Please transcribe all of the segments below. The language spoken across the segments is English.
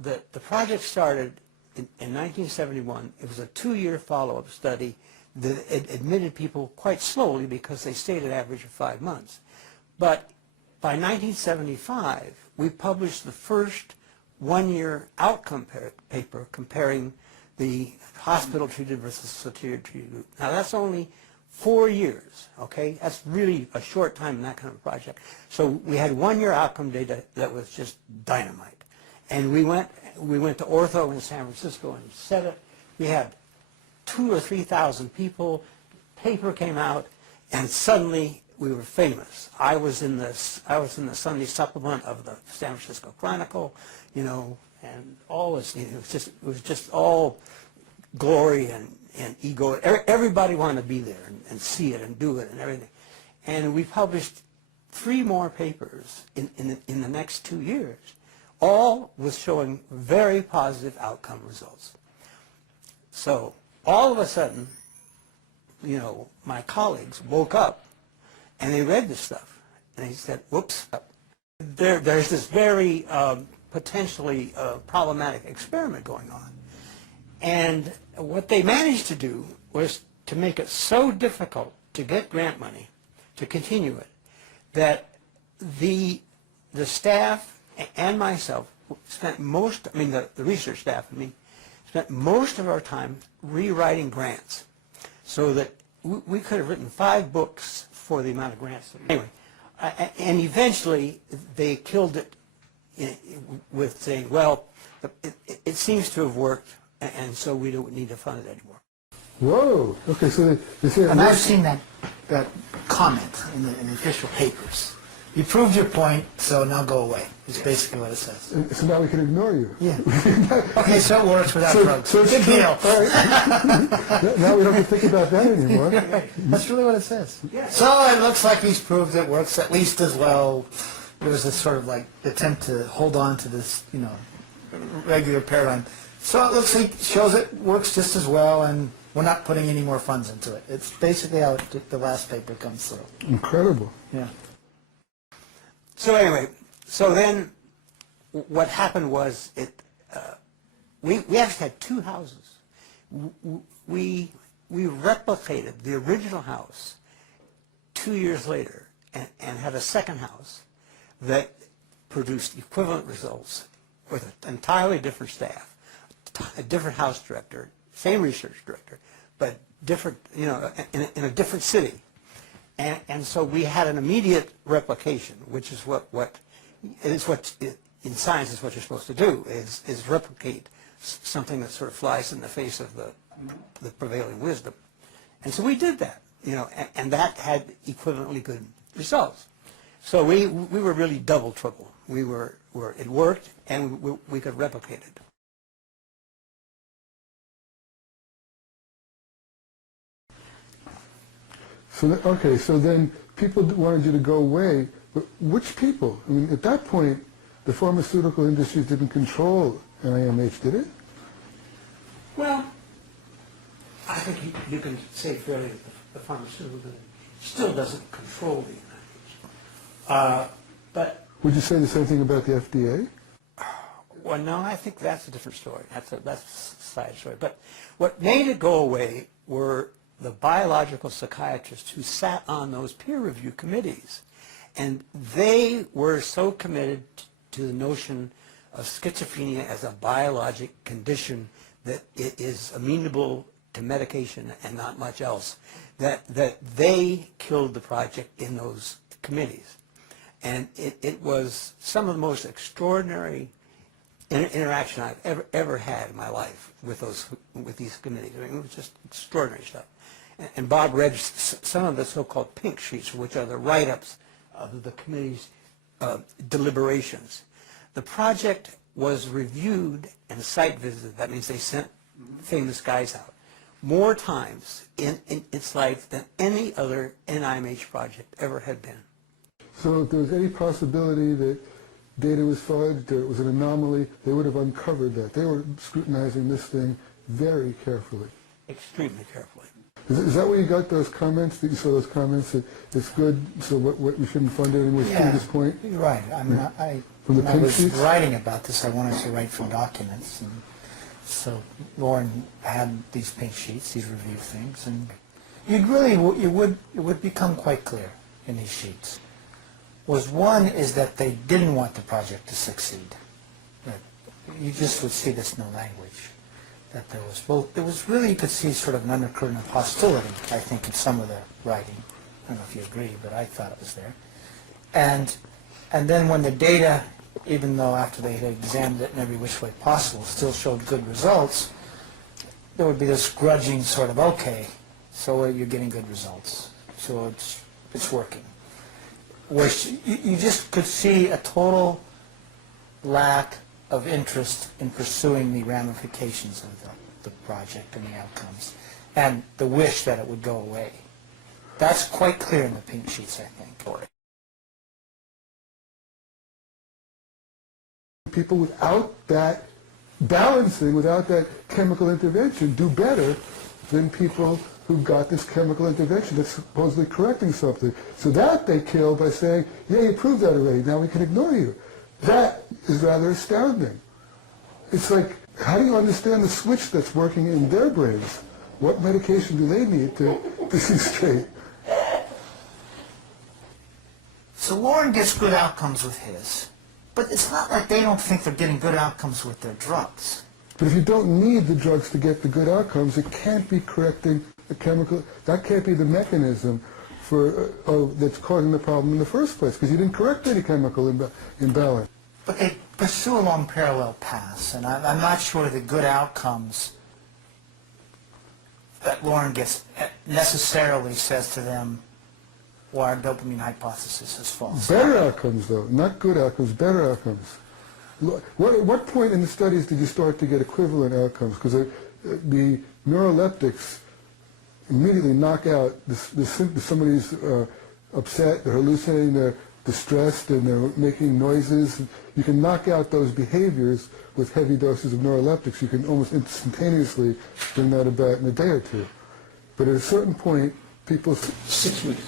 The project started in 1971. It was a 2-year follow-up study that admitted people quite slowly because they stayed an average of 5 months. But by 1975, we published the first 1-year outcome paper comparing the hospital treated versus Soteria treated group. Now that's only 4 years, okay? That's really a short time in that kind of project. So we had 1-year outcome data that was just dynamite. And we went to Ortho in San Francisco and said it. We had 2,000 or 3,000 people. Paper came out, and suddenly we were famous. I was in the Sunday supplement of the San Francisco Chronicle, you know, and all this. You know, it was just all glory and ego. Everybody wanted to be there and see it and do it and everything. And we published 3 more papers in the next 2 years, all with showing very positive outcome results. So all of a sudden, you know, my colleagues woke up and they read this stuff and they said, whoops, there's this very potentially problematic experiment going on. And what they managed to do was to make it so difficult to get grant money to continue it that the staff and myself spent most, I mean the research staff and me, spent most of our time rewriting grants so that we could have written 5 books for the amount of grants. Anyway, and eventually they killed it with saying, well, it seems to have worked, and so we don't need to fund it anymore. Whoa! Okay, so they say. And I've seen that comment in the official papers. You proved your point, so now go away. Is basically what it says. So now we can ignore you. Yeah. Okay, so it works without drugs. So good deal. All right. Now we don't have to think about that anymore. That's really what it says. Yeah. So it looks like he's proved it works at least as well. There was this sort of like attempt to hold on to this, you know, regular paradigm. So it looks like shows it works just as well, and we're not putting any more funds into it. It's basically how the last paper comes through. Incredible. Yeah. So anyway, so then what happened was we actually had 2 houses. We replicated the original house 2 years later and had a second house that produced equivalent results with an entirely different staff, a different house director, same research director, but different, you know, in a different city. And so we had an immediate replication, which is what in science is what you're supposed to do, is replicate something that sort of flies in the face of the prevailing wisdom. And so we did that, you know, and that had equivalently good results. So we were really double trouble. It worked, and we could replicate it. So okay, so then people wanted you to go away, but which people? I mean, at that point, the pharmaceutical industries didn't control NIMH, did it? Well, I think you can say fairly that the pharmaceutical industry still doesn't control the NIMH. But Would you say the same thing about the FDA? well, no, I think that's a different story. That's a side story. But what made it go away were the biological psychiatrists who sat on those peer review committees. And they were so committed to the notion of schizophrenia as a biologic condition that it is amenable to medication and not much else, that they killed the project in those committees. And it was some of the most extraordinary interaction I've ever had in my life with these committees. I mean, it was just extraordinary stuff. And Bob read some of the so-called pink sheets, which are the write-ups of the committee's deliberations. The project was reviewed and site visited. That means they sent famous guys out more times in its life than any other NIMH project ever had been. So if there was any possibility that data was fudged or it was an anomaly, they would have uncovered that. They were scrutinizing this thing very carefully. Extremely carefully. Is that where you got those comments, that you saw those comments that it's good, so what we shouldn't fund it, and we're to this point? You're right. I mean, From the When I pink was sheets? writing about this, I wanted to write from documents, and so Loren had these pink sheets, these review things, and it would become quite clear in these sheets. One is that they didn't want the project to succeed. That you just would see this in the language. That there was really, you could see sort of an undercurrent of hostility, I think, in some of the writing. I don't know if you agree, but I thought it was there. And then when the data, even though after they had examined it in every which way possible, still showed good results, there would be this grudging sort of, okay, so you're getting good results, so it's working. Which you just could see a total lack of interest in pursuing the ramifications of the project and the outcomes, and the wish that it would go away. That's quite clear in the pink sheets, I think. People without that balancing, without that chemical intervention, do better than people who got this chemical intervention that's supposedly correcting something. So that they kill by saying, yeah, you proved that already, now we can ignore you. That is rather astounding. It's like, how do you understand the switch that's working in their brains? What medication do they need to see straight? So Loren gets good outcomes with his, but it's not like they don't think they're getting good outcomes with their drugs. But if you don't need the drugs to get the good outcomes, it can't be correcting the chemical, that can't be the mechanism for that's causing the problem in the first place, because you didn't correct any chemical imbalance. But they pursue along parallel paths, and I'm not sure the good outcomes that Loren gets necessarily says to them, well, our dopamine hypothesis is false. Better outcomes, though, not good outcomes, better outcomes. What point in the studies did you start to get equivalent outcomes? Because the neuroleptics immediately knock out the symptoms. Somebody's upset, they're hallucinating, they're distressed, and they're making noises. You can knock out those behaviors with heavy doses of neuroleptics. You can almost instantaneously bring that about in a day or two. But at a certain point, people... 6 weeks.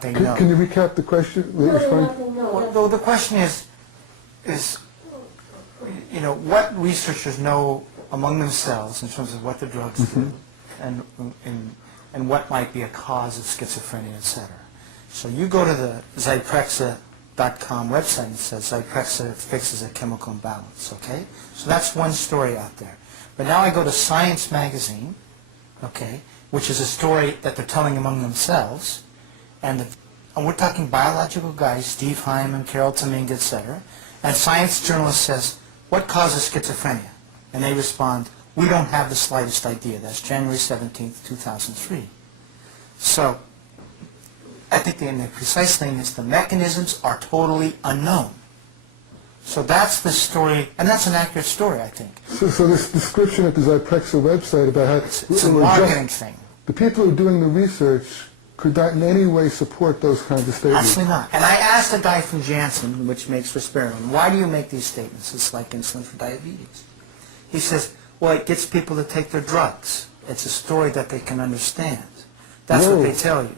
Can you recap the question? Well, the question is, you know, what researchers know among themselves in terms of what the drugs do, and what might be a cause of schizophrenia, etc. So you go to the Zyprexa.com website and it says Zyprexa fixes a chemical imbalance, okay? So that's one story out there. But now I go to Science magazine, okay, which is a story that they're telling among themselves, and we're talking biological guys, Steve Hyman, Carol Domingue, etc. And Science journalist says, what causes schizophrenia? And they respond, we don't have the slightest idea. That's January 17th, 2003. So I think the precise thing is the mechanisms are totally unknown. So that's the story, and that's an accurate story, I think. So this description at the Zyprexa website about how... It's a marketing thing. The people who are doing the research could not in any way support those kinds of statements. Absolutely not. And I asked a guy from Janssen, which makes risperidone, why do you make these statements? It's like insulin for diabetes. He says, well, it gets people to take their drugs. It's a story that they can understand. That's what they tell you.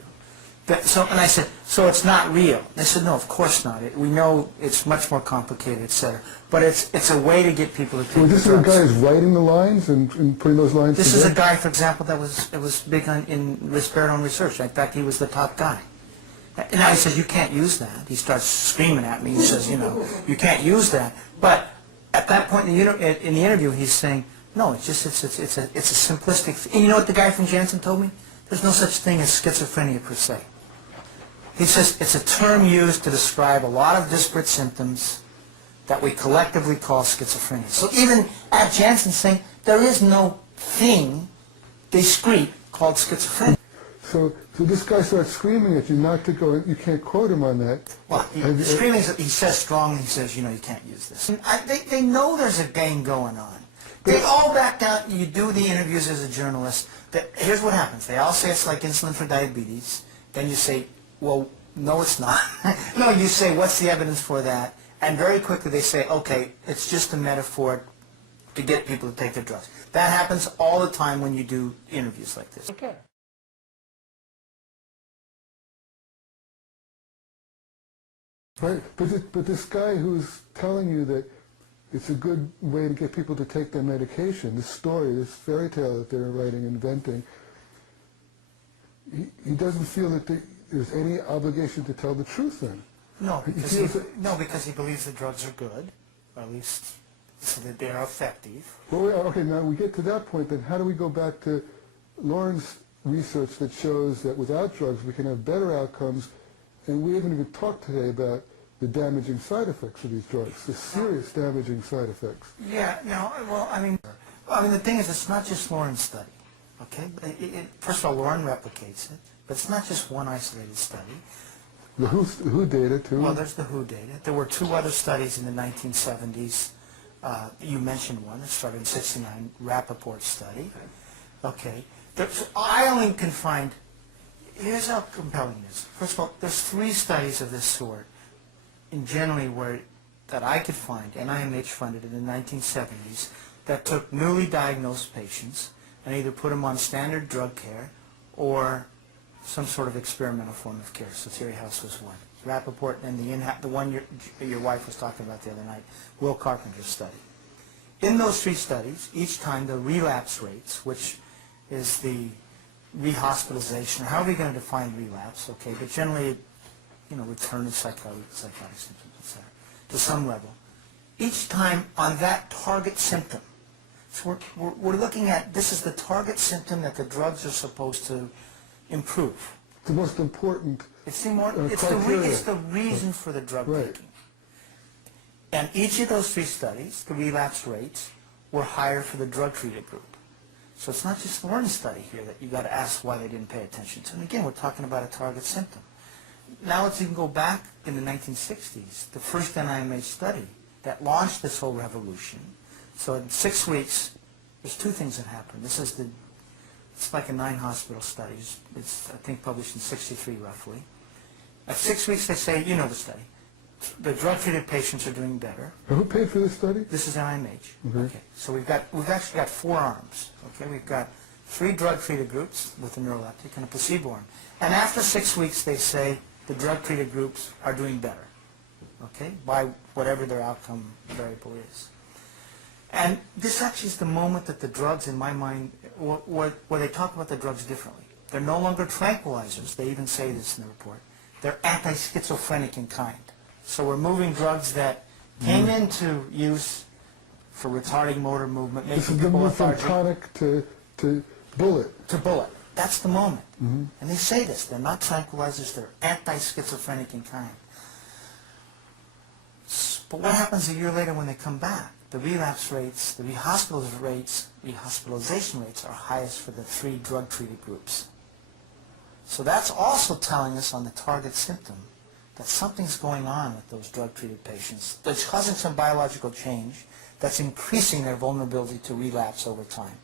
And I said, so it's not real? They said, no, of course not. We know it's much more complicated, etc. But it's a way to get people to take So their this is a drugs. guy who's writing the lines and putting those lines This together? is a guy, for example, that was big in risperidone research. In fact, he was the top guy. And I said, you can't use that. He starts screaming at me. He says, you know, you can't use that. But at that point in the interview, he's saying, no, it's just it's a simplistic. And you know what the guy from Janssen told me? There's no such thing as schizophrenia per se. He says it's a term used to describe a lot of disparate symptoms that we collectively call schizophrenia. So even at Janssen saying there is no thing discrete called schizophrenia. So this guy starts screaming at you not to go, you can't quote him on that. Well, screaming, he says strongly, he says, you know, you can't use this. And they know there's a game going on. They all back down, you do the interviews as a journalist. Here's what happens. They all say it's like insulin for diabetes. Then you say, well, no, it's not. No, you say, what's the evidence for that? And very quickly they say, okay, it's just a metaphor to get people to take their drugs. That happens all the time when you do interviews like this. Okay. Right, but this guy who's telling you that it's a good way to get people to take their medication, this story, this fairy tale that they're writing, inventing, he doesn't feel that there's any obligation to tell the truth then. No, because he believes the drugs are good, or at least so that they're effective. Well, okay, now we get to that point, then how do we go back to Loren's research that shows that without drugs we can have better outcomes, and we haven't even talked today about the damaging side effects of these drugs, the serious damaging side effects. Yeah, no, well, I mean, the thing is, it's not just Loren's study, okay? First of all, Loren replicates it, but it's not just one isolated study. The WHO data, too. Well, there's the WHO data. There were two other studies in the 1970s. You mentioned one that started in '69, Rappaport's study. Okay. I only can find, here's how compelling it is. First of all, there's 3 studies of this sort, in generally that I could find, NIMH funded in the 1970s, that took newly diagnosed patients and either put them on standard drug care or some sort of experimental form of care. Soteria House was one. Rappaport and the one your wife was talking about the other night, Will Carpenter's study. In those 3 studies, each time the relapse rates, which is the rehospitalization, how are we going to define relapse, okay, but generally, return of psychotic symptoms, etc., to some level. Each time on that target symptom, so we're looking at, this is the target symptom that the drugs are supposed to improve. The most important It's the reason for the drug taking. And each of those 3 studies, the relapse rates were higher for the drug-treated group. So it's not just Loren's study here that you've got to ask why they didn't pay attention to. And again, we're talking about a target symptom. Now let's even go back in the 1960s, the first NIMH study that launched this whole revolution. So in 6 weeks, there's 2 things that happened. It's like a 9-hospital study. It's, I think, published in '63 roughly. At 6 weeks, they say, you know the study. The drug-treated patients are doing better. Who paid for this study? This is NIMH. Okay. So we've actually got 4 arms. Okay, we've got 3 drug-treated groups with a neuroleptic and a placebo arm. And after 6 weeks, they say the drug-treated groups are doing better. Okay, by whatever their outcome variable is. And this actually is the moment that the drugs, in my mind, where they talk about the drugs differently. They're no longer tranquilizers. They even say this in the report. They're anti-schizophrenic in kind. So we're moving drugs that came into use for retarding motor movement, making This is the people move from lethargic. tonic to bullet. To bullet. That's the moment. And they say this. They're not tranquilizers. They're anti-schizophrenic in kind. But what happens a year later when they come back? The relapse rates, the rehospitalization rates are highest for the 3 drug-treated groups. So that's also telling us on the target symptom that something's going on with those drug-treated patients that's causing some biological change that's increasing their vulnerability to relapse over time.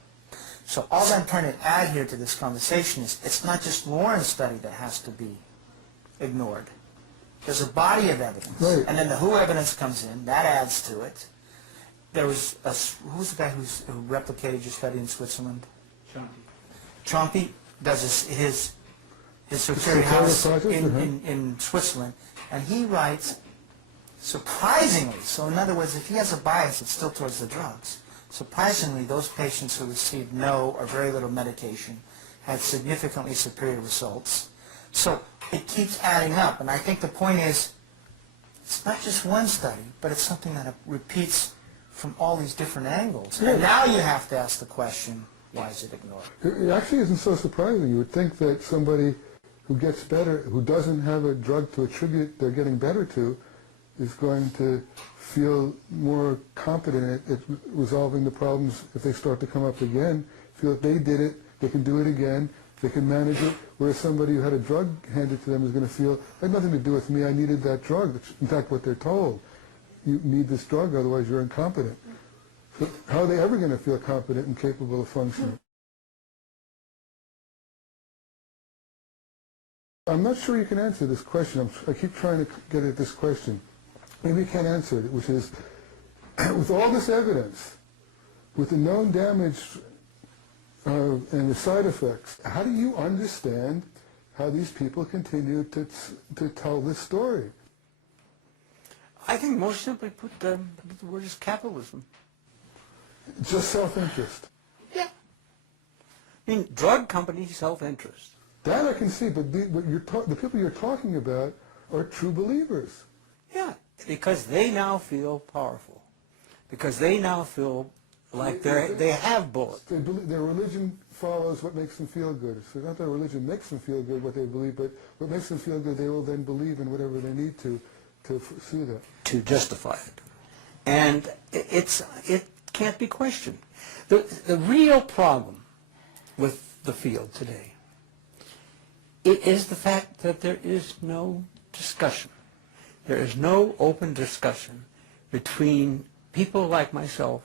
So all I'm trying to add here to this conversation is it's not just Loren's study that has to be ignored. There's a body of evidence, and then the WHO evidence comes in, that adds to it. There was who was the guy who replicated your study in Switzerland? Chompi does his Soteria House in Switzerland, and he writes, surprisingly, so in other words, if he has a bias, it's still towards the drugs. Surprisingly, those patients who received no or very little medication had significantly superior results. So it keeps adding up, and I think the point is, it's not just one study, but it's something that repeats from all these different angles. And now you have to ask the question, why is it ignored? It actually isn't so surprising. You would think that somebody who gets better, who doesn't have a drug to attribute their getting better to, is going to feel more competent at resolving the problems if they start to come up again, feel that they did it, they can do it again, they can manage it, whereas somebody who had a drug handed to them is going to feel, it had nothing to do with me, I needed that drug. That's in fact what they're told. You need this drug, otherwise you're incompetent. So how are they ever going to feel competent and capable of functioning? I'm not sure you can answer this question. I keep trying to get at this question. Maybe you can't answer it, which is, with all this evidence, with the known damage and the side effects, how do you understand how these people continue to tell this story? I think most simply put, the word is capitalism. Just self-interest. Yeah. I mean, drug companies, self-interest. That I can see, but the people you're talking about are true believers. Yeah, because they now feel powerful. Because they now feel like they have bullets. Their religion follows what makes them feel good. So not that religion makes them feel good, what they believe, but what makes them feel good, they will then believe in whatever they need to pursue that. To justify it. And it can't be questioned. The real problem with the field today, it is the fact that there is no discussion. There is no open discussion between people like myself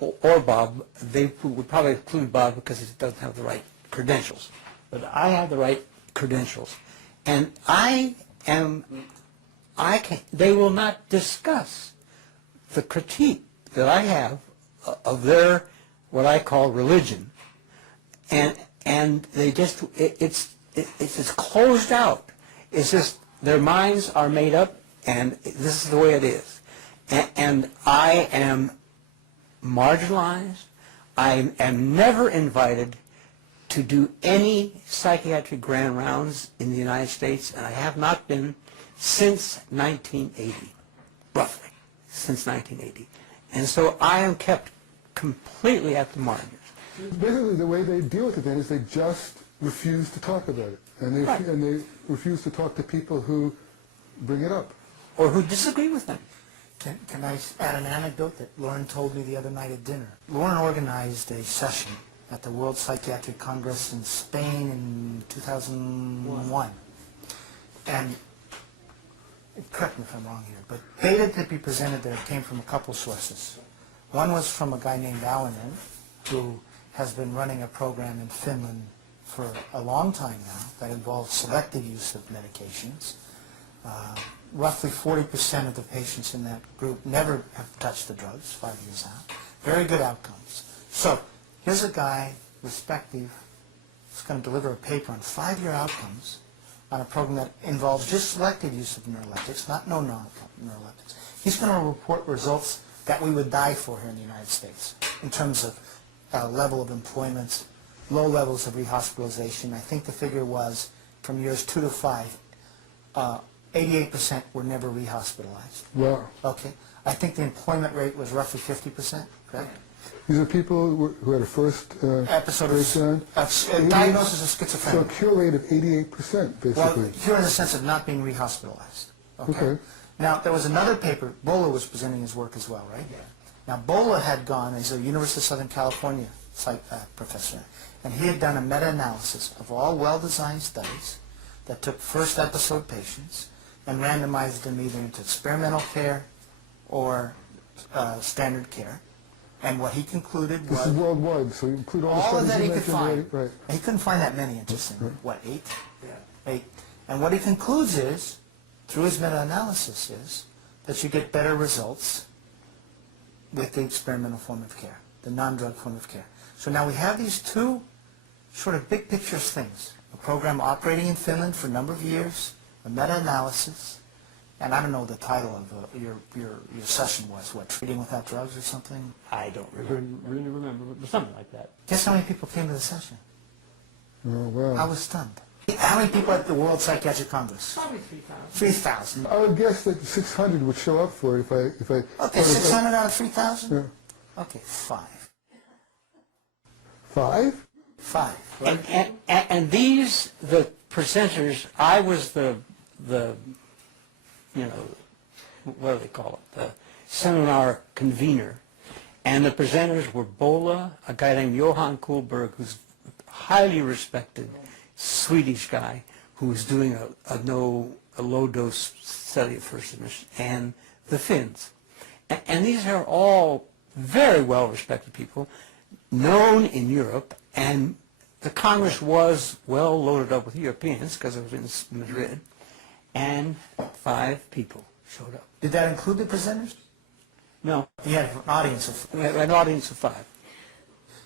or Bob. They would probably include Bob because he doesn't have the right credentials. But I have the right credentials. And they will not discuss the critique that I have of their, what I call religion. And they just, it's closed out. It's just, their minds are made up, and this is the way it is. And I am marginalized. I am never invited to do any psychiatric grand rounds in the United States, and I have not been since 1980, roughly, since 1980. And so I am kept completely at the margins. Basically, the way they deal with it then is they just refuse to talk about it. And they refuse to talk to people who bring it up. Or who disagree with them. Can I add an anecdote that Loren told me the other night at dinner? Loren organized a session at the World Psychiatric Congress in Spain in 2001. And, correct me if I'm wrong here, but data to be presented there came from a couple sources. One was from a guy named Alanen, who has been running a program in Finland for a long time now that involves selective use of medications. Roughly 40% of the patients in that group never have touched the drugs 5 years out. Very good outcomes. So here's a guy, respective, who's going to deliver a paper on 5-year outcomes on a program that involves just selective use of neuroleptics, not no neuroleptics. He's going to report results that we would die for here in the United States in terms of level of employment, low levels of rehospitalization. I think the figure was from years 2 to 5, 88% were never rehospitalized. Wow. Okay. I think the employment rate was roughly 50%, correct? These are people who had a first Episode breakdown. of diagnosis of schizophrenia. So a cure rate of 88%, basically. Well, cure in the sense of not being rehospitalized. Okay. Now, there was another paper, Bola was presenting his work as well, right? Yeah. Now, Bola had gone, he's a University of Southern California psych professor, and he had done a meta-analysis of all well-designed studies that took first episode patients and randomized them either into experimental care or standard care. And what he concluded was... This is worldwide, so you include all the all studies that he you could mentioned, find. right? He couldn't find that many, interestingly. Right. What, 8? Yeah. 8. And what he concludes is, through his meta-analysis, is that you get better results with the experimental form of care, the non-drug form of care. So now we have these two sort of big picture things. A program operating in Finland for a number of years, a meta-analysis, and I don't know what the title of your session was, what, treating without drugs or something? I don't really remember, but something like that. Guess how many people came to the session? Oh, wow. I was stunned. How many people at the World Psychiatric Congress? Probably 3,000. 3,000. I would guess that 600 would show up for it if I... Okay, 600 out of 3,000? Yeah. Okay, 5. 5? 5, right? And these, the presenters, I was the you know, what do they call it, the seminar convener. And the presenters were Bola, a guy named Johan Kuhlberg, who's a highly respected Swedish guy who was doing a low-dose study of first admission, and the Finns. And these are all very well-respected people, known in Europe, and the Congress was well loaded up with Europeans because it was in Madrid, and 5 people showed up. Did that include the presenters? No, You had an audience of... we had an audience of 5.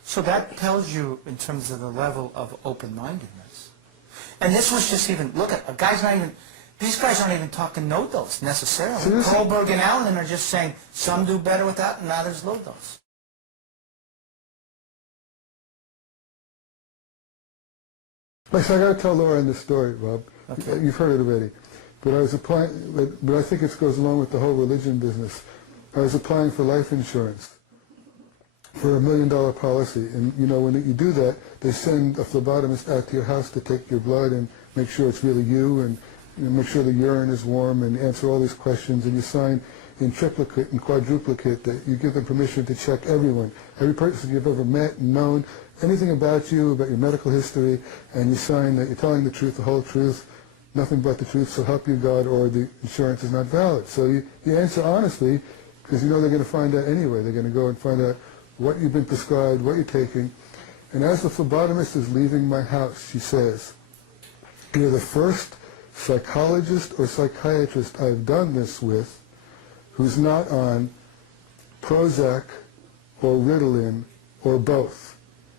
So that tells you in terms of the level of open-mindedness. And this was just even, look at, a guy's not even, These guys aren't even talking no dose necessarily. Seriously? Kohlberg and Allen are just saying some do better with that and others low dose. Like, I got to tell Loren this story, Rob. Okay. You've heard it already. But I was applying, but I think it goes along with the whole religion business. I was applying for life insurance for $1 million policy. And, you know, when you do that, they send a phlebotomist out to your house to take your blood and make sure it's really you, and make sure the urine is warm, and answer all these questions. And you sign in triplicate and quadruplicate that you give them permission to check everyone, every person you've ever met and known, anything about you, about your medical history, and you sign that you're telling the truth, the whole truth, nothing but the truth, so help you God, or the insurance is not valid. So you answer honestly, because you know they're going to find out anyway. They're going to go and find out what you've been prescribed, what you're taking. And as the phlebotomist is leaving my house, she says, "You're the first psychologist or psychiatrist I've done this with who's not on Prozac or Ritalin or both."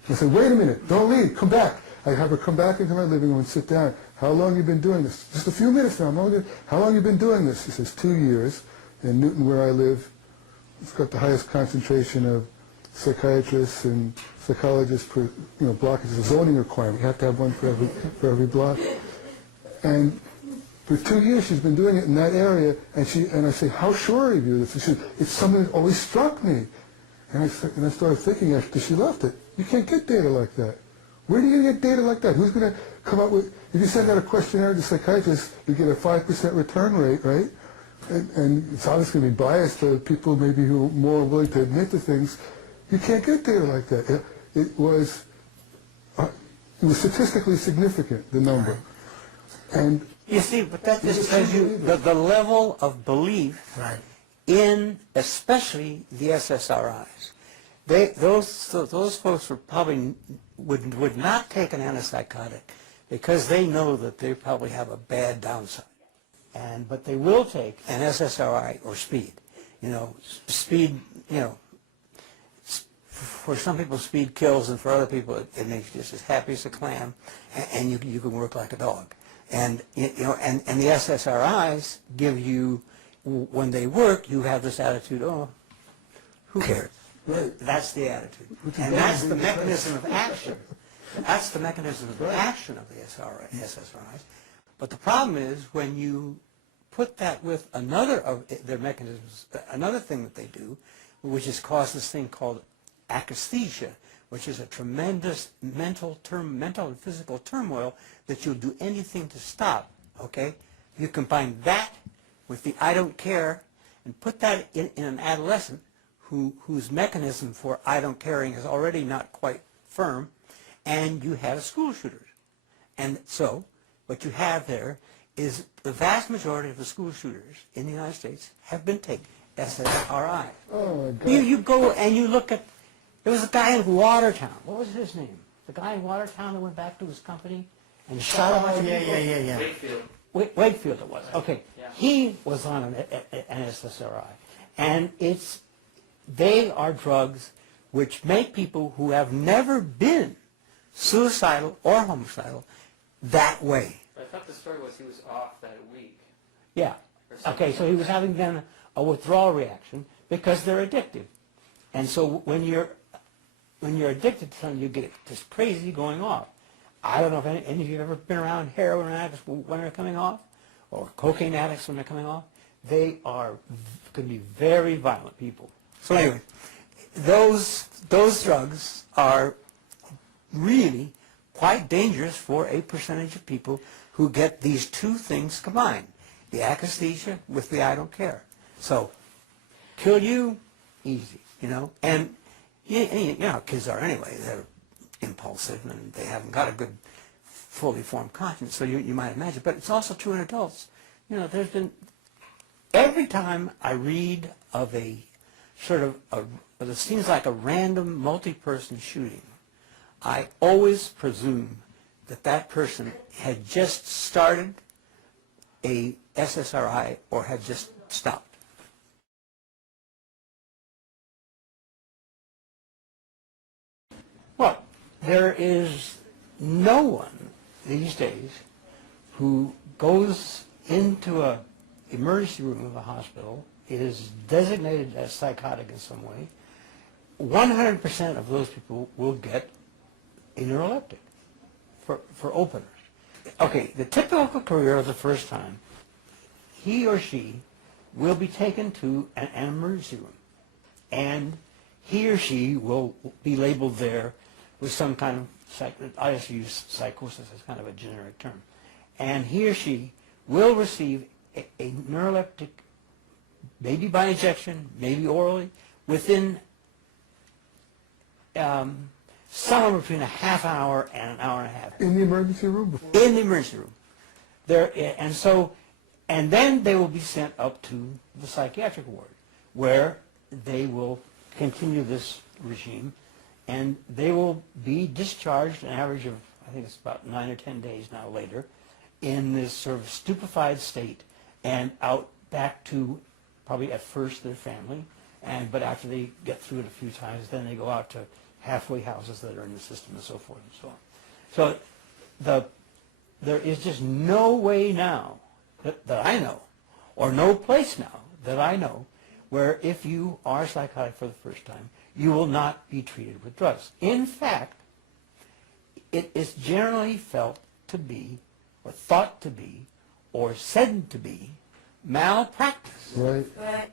I said, "Wait a minute, don't leave, come back." I have her come back into my living room and sit down. "How long have you been doing this?" "Just a few minutes now. How long have you been doing this?" She says, 2 years. In Newton, where I live, it's got the highest concentration of psychiatrists and psychologists per block. It's a zoning requirement. You have to have one for every block. And for 2 years she's been doing it in that area, and I say, "How sure are you of this?" She said, "It's something that always struck me." And I started thinking after she left it, you can't get data like that. Where do you get data like that? Who's going to come up with, if you send out a questionnaire to psychiatrists, you get a 5% return rate, right? And it's obviously going to be biased to people maybe who are more willing to admit to things. You can't get data like that. It was statistically significant, the number. And You see, but that just tells you the level of belief in, especially the SSRIs. Those folks would not take an antipsychotic because they know that they probably have a bad downside. But they will take an SSRI or speed. Speed, for some people speed kills, and for other people it makes you just as happy as a clam, and you can work like a dog. And the SSRIs give you, when they work, you have this attitude, oh, who cares? Right. That's the attitude. And that's the mechanism of action. That's the mechanism of action of the SSRIs. But the problem is when you put that with another of their mechanisms, another thing that they do, which is cause this thing called akathisia, which is a tremendous mental and physical turmoil that you'll do anything to stop, okay? You combine that with the I don't care and put that in an adolescent whose mechanism for I don't caring is already not quite firm, and you have school shooters. And so what you have there is the vast majority of the school shooters in the United States have been taking SSRI. oh my God. You go and you look at, there was a guy in Watertown. What was his name? The guy in Watertown that went back to his company and shot a bunch of people? Yeah. Wakefield. Wakefield it was. Okay. Yeah. He was on an SSRI. And they are drugs which make people who have never been suicidal or homicidal that way. I thought the story was he was off that week. Yeah. Okay, so he was having then a withdrawal reaction because they're addictive. And so when you're addicted to something, you get this crazy going off. I don't know if any of you have ever been around heroin addicts when they're coming off, or cocaine addicts when they're coming off. They can be very violent people. So anyway, those drugs are really quite dangerous for a percentage of people who get these two things combined, the akathisia with the I don't care. So, kill you, easy, and you know how kids are anyway. They're impulsive and they haven't got a good, fully formed conscience, so you might imagine. But it's also true in adults. There's been, every time I read of a sort of, it seems like a random multi-person shooting, I always presume that person had just started a SSRI or had just stopped. Well, there is no one these days who goes into a emergency room of a hospital, is designated as psychotic in some way, 100% of those people will get a neuroleptic for openers. Okay, the typical career of the first time, he or she will be taken to an emergency room, and he or she will be labeled there with some kind of, I just use psychosis as kind of a generic term, and he or she will receive a neuroleptic, maybe by injection, maybe orally, within somewhere between a half hour and an hour and a half. In the emergency room? In the emergency room. And then they will be sent up to the psychiatric ward, where they will continue this regime, and they will be discharged an average of, I think it's about 9 or 10 days now later, in this sort of stupefied state, and out back to probably at first their family, but after they get through it a few times, then they go out to halfway houses that are in the system and so forth and so on. So there is just no way now that I know, or no place now that I know, where if you are psychotic for the first time, you will not be treated with drugs. In fact, it is generally felt to be, or thought to be, or said to be, malpractice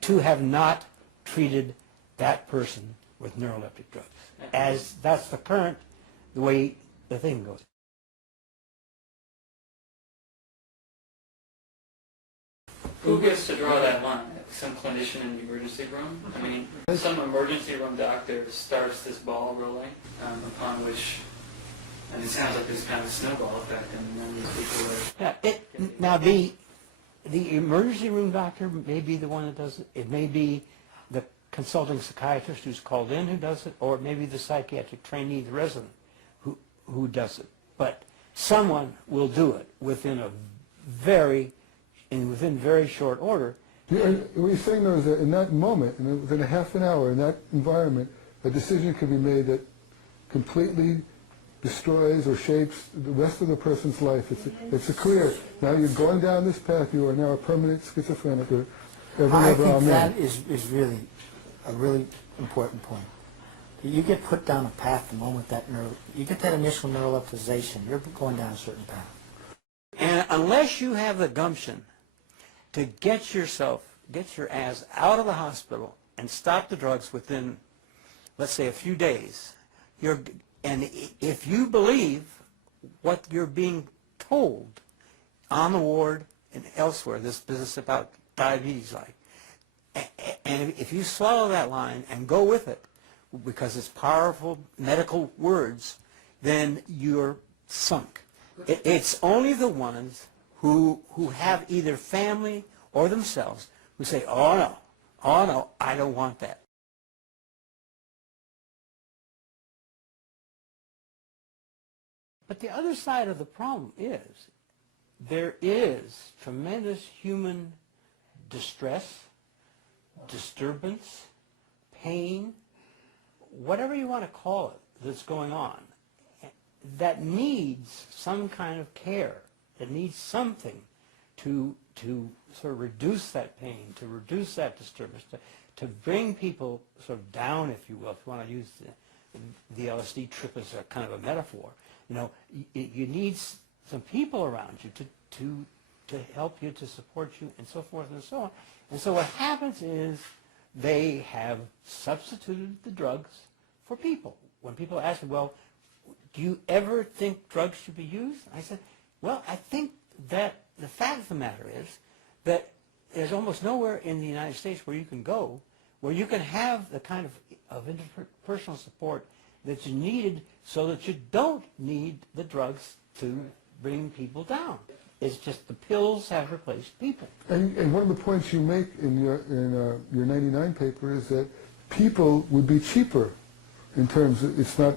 to have not treated that person with neuroleptic drugs, as that's the way the thing goes. Who gets to draw that line? Some clinician in the emergency room? I mean, some emergency room doctor starts this ball rolling, upon which, and it sounds like there's kind of a snowball effect, and then the people are... Now, the emergency room doctor may be the one that does it. It may be the consulting psychiatrist who's called in who does it, or it may be the psychiatric trainee, the resident, who does it. But someone will do it within very short order. What you're saying, though, is that in that moment, within a half an hour, in that environment, a decision can be made that completely destroys or shapes the rest of the person's life. It's a clear, now you're going down this path, you are now a permanent schizophrenic. I think that is really a really important point. You get put down a path the moment you get that initial neuroleptization, you're going down a certain path. And unless you have the gumption to get your ass out of the hospital and stop the drugs within, let's say, a few days, and if you believe what you're being told on the ward and elsewhere, this business about diabetes, and if you swallow that line and go with it, because it's powerful medical words, then you're sunk. It's only the ones who have either family or themselves who say, oh no, I don't want that. But the other side of the problem is there is tremendous human distress, disturbance, pain, whatever you want to call it, that's going on, that needs some kind of care, that needs something to sort of reduce that pain, to reduce that disturbance, to bring people sort of down, if you will, if you want to use the LSD trip as a kind of a metaphor. You need some people around you to help you, to support you, and so forth and so on. And so what happens is they have substituted the drugs for people. When people ask me, well, do you ever think drugs should be used? I said, well, I think that the fact of the matter is that there's almost nowhere in the United States where you can go where you can have the kind of interpersonal support that's needed so that you don't need the drugs to bring people down. It's just the pills have replaced people. And one of the points you make in your 99 paper is that people would be cheaper in terms of, it's not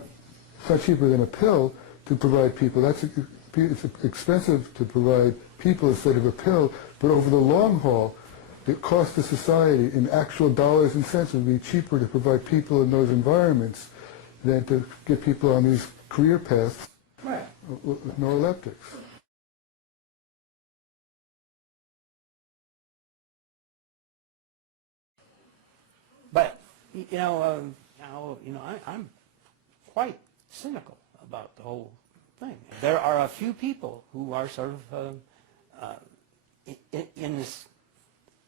cheaper than a pill to provide people. It's expensive to provide people instead of a pill, but over the long haul, the cost to society in actual dollars and cents would be cheaper to provide people in those environments than to get people on these career paths with neuroleptics. I'm quite cynical about the whole thing. There are a few people who are sort of in this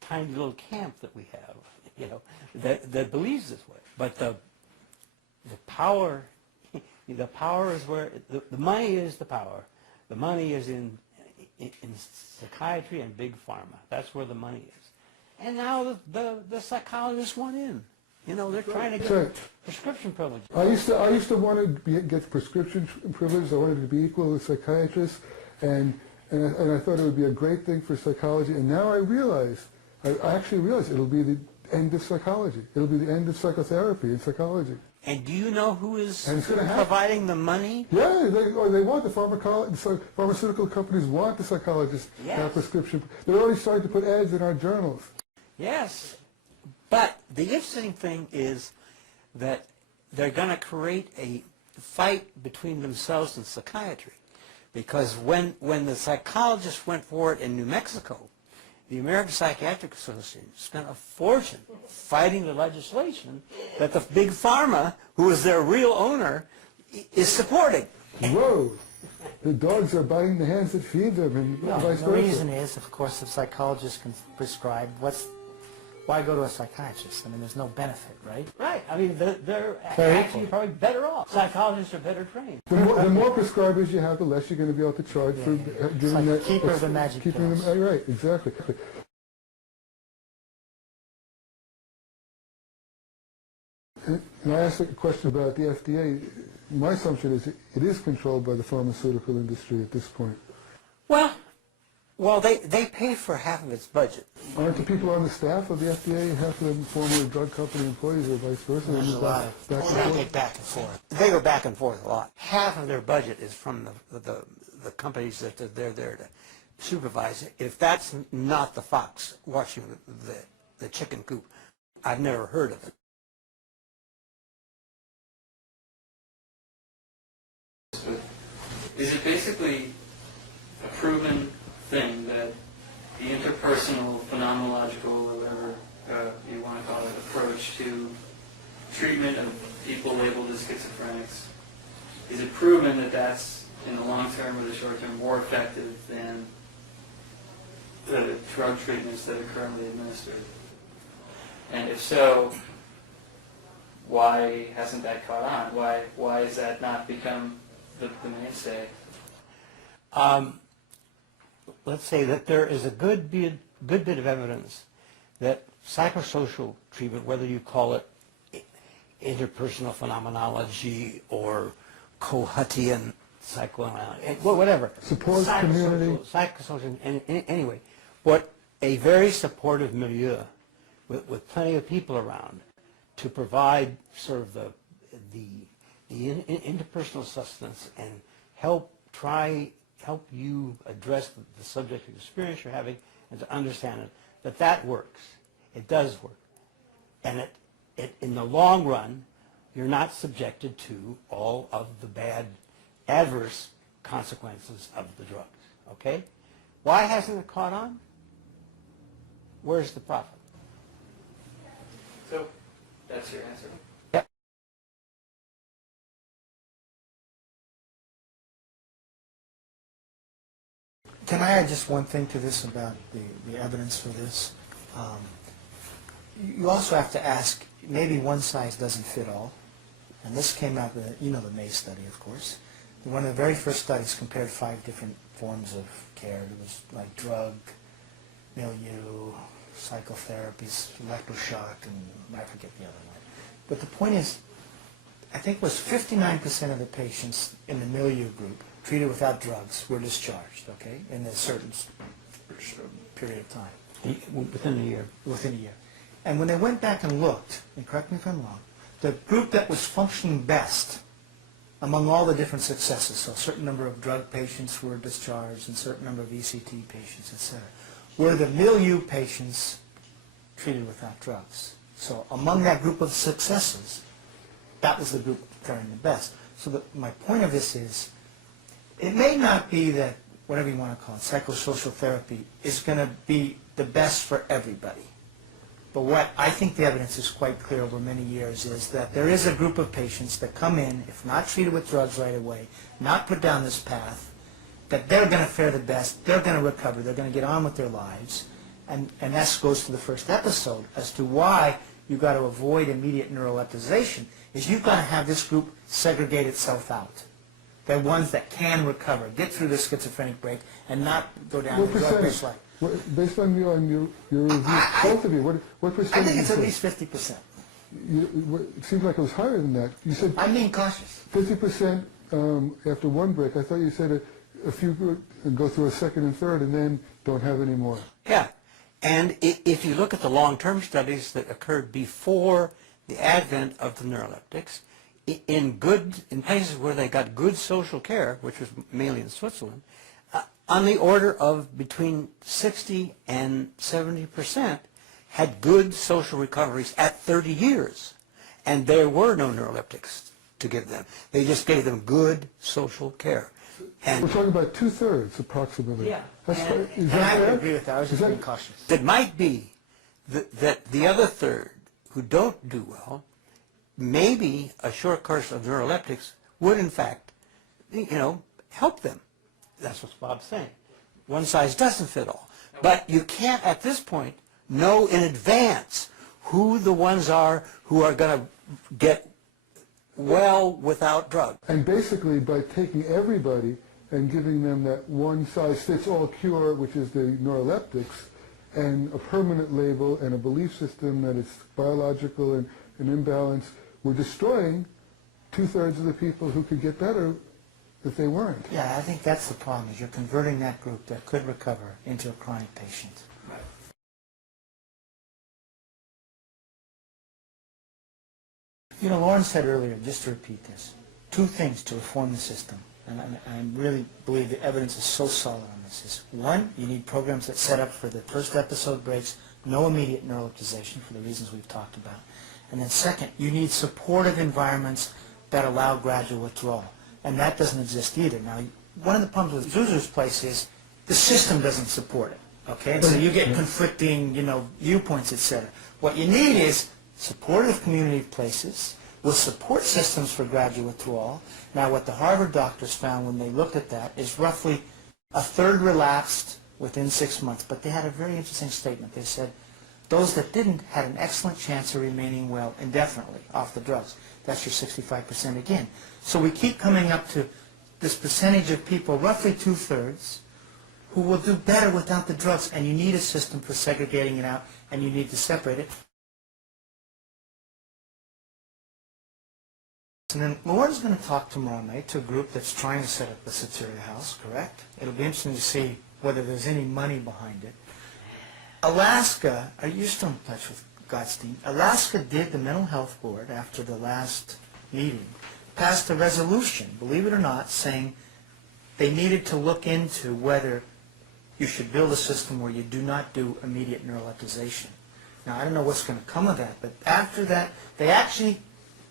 tiny little camp that we have, that believes this way. But the power, the power is where the money is. The power, the money is in psychiatry and big pharma. That's where the money is. And now the psychologists want in. They're trying to get prescription privilege. I used to want to get prescription privilege. I wanted to be equal with psychiatrists, and I thought it would be a great thing for psychology. And now I actually realize it'll be the end of psychology. It'll be the end of psychotherapy in psychology. And do you know who is And it's gonna happen. providing the money? Yeah, they want the pharmaceutical companies want the psychologists to have prescription. They're already starting to put ads in our journals. Yes. But the interesting thing is that they're going to create a fight between themselves and psychiatry. Because when the psychologists went for it in New Mexico, the American Psychiatric Association spent a fortune fighting the legislation that the big pharma, who is their real owner, is supporting. Whoa! The dogs are biting the hands that feed them, and vice versa. The reason is, of course, if psychologists can prescribe, why go to a psychiatrist? I mean, there's no benefit, right? Right. I mean, they're actually probably better off. Psychologists are better trained. The more prescribers you have, the less you're going to be able to charge for doing that. Keeper of the magic pills. Right, exactly. And I asked a question about the FDA. My assumption is it is controlled by the pharmaceutical industry at this point. Well, they pay for half of its budget. Aren't the people on the staff of the FDA half of them former drug company employees or vice versa? There's a lot of back and they forth? get back and forth. They go back and forth a lot. Half of their budget is from the companies that they're there to supervise. If that's not the fox watching the chicken coop, I've never heard of it. Is it basically a proven thing that the interpersonal, phenomenological, or whatever you want to call it, approach to treatment of people labeled as schizophrenics, is it proven that that's, in the long term or the short term, more effective than the drug treatments that are currently administered? And if so, why hasn't that caught on? Why has that not become the mainstay? Let's say that there is a good bit of evidence that psychosocial treatment, whether you call it interpersonal phenomenology or Kohutian psychoanalysis, whatever. Support community. Psychosocial, anyway, what a very supportive milieu with plenty of people around to provide sort of the interpersonal sustenance and help you address the subjective experience you're having and to understand it, that works. It does work. And in the long run, you're not subjected to all of the bad adverse consequences of the drugs. Okay? Why hasn't it caught on? Where's the profit? So, that's your answer? Yep. Can I add just one thing to this about the evidence for this? You also have to ask, maybe one size doesn't fit all. And this came out, the May study, of course. One of the very first studies compared 5 different forms of care. It was like drug, milieu, psychotherapies, electroshock, and I forget the other one. But the point is, I think it was 59% of the patients in the milieu group treated without drugs were discharged, okay, in a certain period of time. Within a year. Within a year. And when they went back and looked, and correct me if I'm wrong, the group that was functioning best among all the different successes, so a certain number of drug patients were discharged and a certain number of ECT patients, etc., were the milieu patients treated without drugs. So among that group of successes, that was the group faring the best. So my point of this is, it may not be that, whatever you want to call it, psychosocial therapy is going to be the best for everybody. But what I think the evidence is quite clear over many years is that there is a group of patients that come in, if not treated with drugs right away, not put down this path, that they're going to fare the best, they're going to recover, they're going to get on with their lives. And that goes to the first episode as to why you've got to avoid immediate neuroleptization, is you've got to have this group segregate itself out. They're ones that can recover, get through the schizophrenic break, and not go down the drug-based life. Based on your review, both of you, what percentage? I think it's at you least 50%. It seems like it was higher than that. You said I'm being cautious. 50% after one break. I thought you said a few go through a second and third and then don't have any more. Yeah, and if you look at the long-term studies that occurred before the advent of the neuroleptics, in places where they got good social care, which was mainly in Switzerland, on the order of between 60 and 70% had good social recoveries at 30 years. And there were no neuroleptics to give them. They just gave them good social care. And we're talking about 2/3 approximately. Yeah. Is And that I would fair? agree with that. I was just being cautious. it might be that the other third who don't do well, maybe a short course of neuroleptics would in fact, help them. That's what Bob's saying. One size doesn't fit all. But you can't at this point know in advance who the ones are who are going to get well without drugs. And basically by taking everybody and giving them that one-size-fits-all cure, which is the neuroleptics, and a permanent label and a belief system that it's biological and an imbalance, we're destroying 2/3 of the people who could get better if they weren't. Yeah, I think that's the problem, is you're converting that group that could recover into a chronic patient. Loren said earlier, just to repeat this, 2 things to reform the system, and I really believe the evidence is so solid on this, is 1, you need programs that set up for the first episode breaks, no immediate neuroleptization for the reasons we've talked about. And then second, you need supportive environments that allow gradual withdrawal. And that doesn't exist either. Now, one of the problems with Zuzu's place is the system doesn't support it. Okay? And so you get conflicting, viewpoints, etc. What you need is supportive community places with support systems for gradual withdrawal. Now, what the Harvard doctors found when they looked at that is roughly 1/3 relapsed within 6 months. But they had a very interesting statement. They said those that didn't had an excellent chance of remaining well indefinitely off the drugs. That's your 65% again. So we keep coming up to this percentage of people, roughly 2/3, who will do better without the drugs, and you need a system for segregating it out, and you need to separate it. And then Loren's going to talk tomorrow night to a group that's trying to set up the Soteria house, correct? It'll be interesting to see whether there's any money behind it. Alaska, are you still in touch with Gottstein? Alaska did, the mental health board, after the last meeting, passed a resolution, believe it or not, saying they needed to look into whether you should build a system where you do not do immediate neuroleptization. Now, I don't know what's going to come of that, but after that, they actually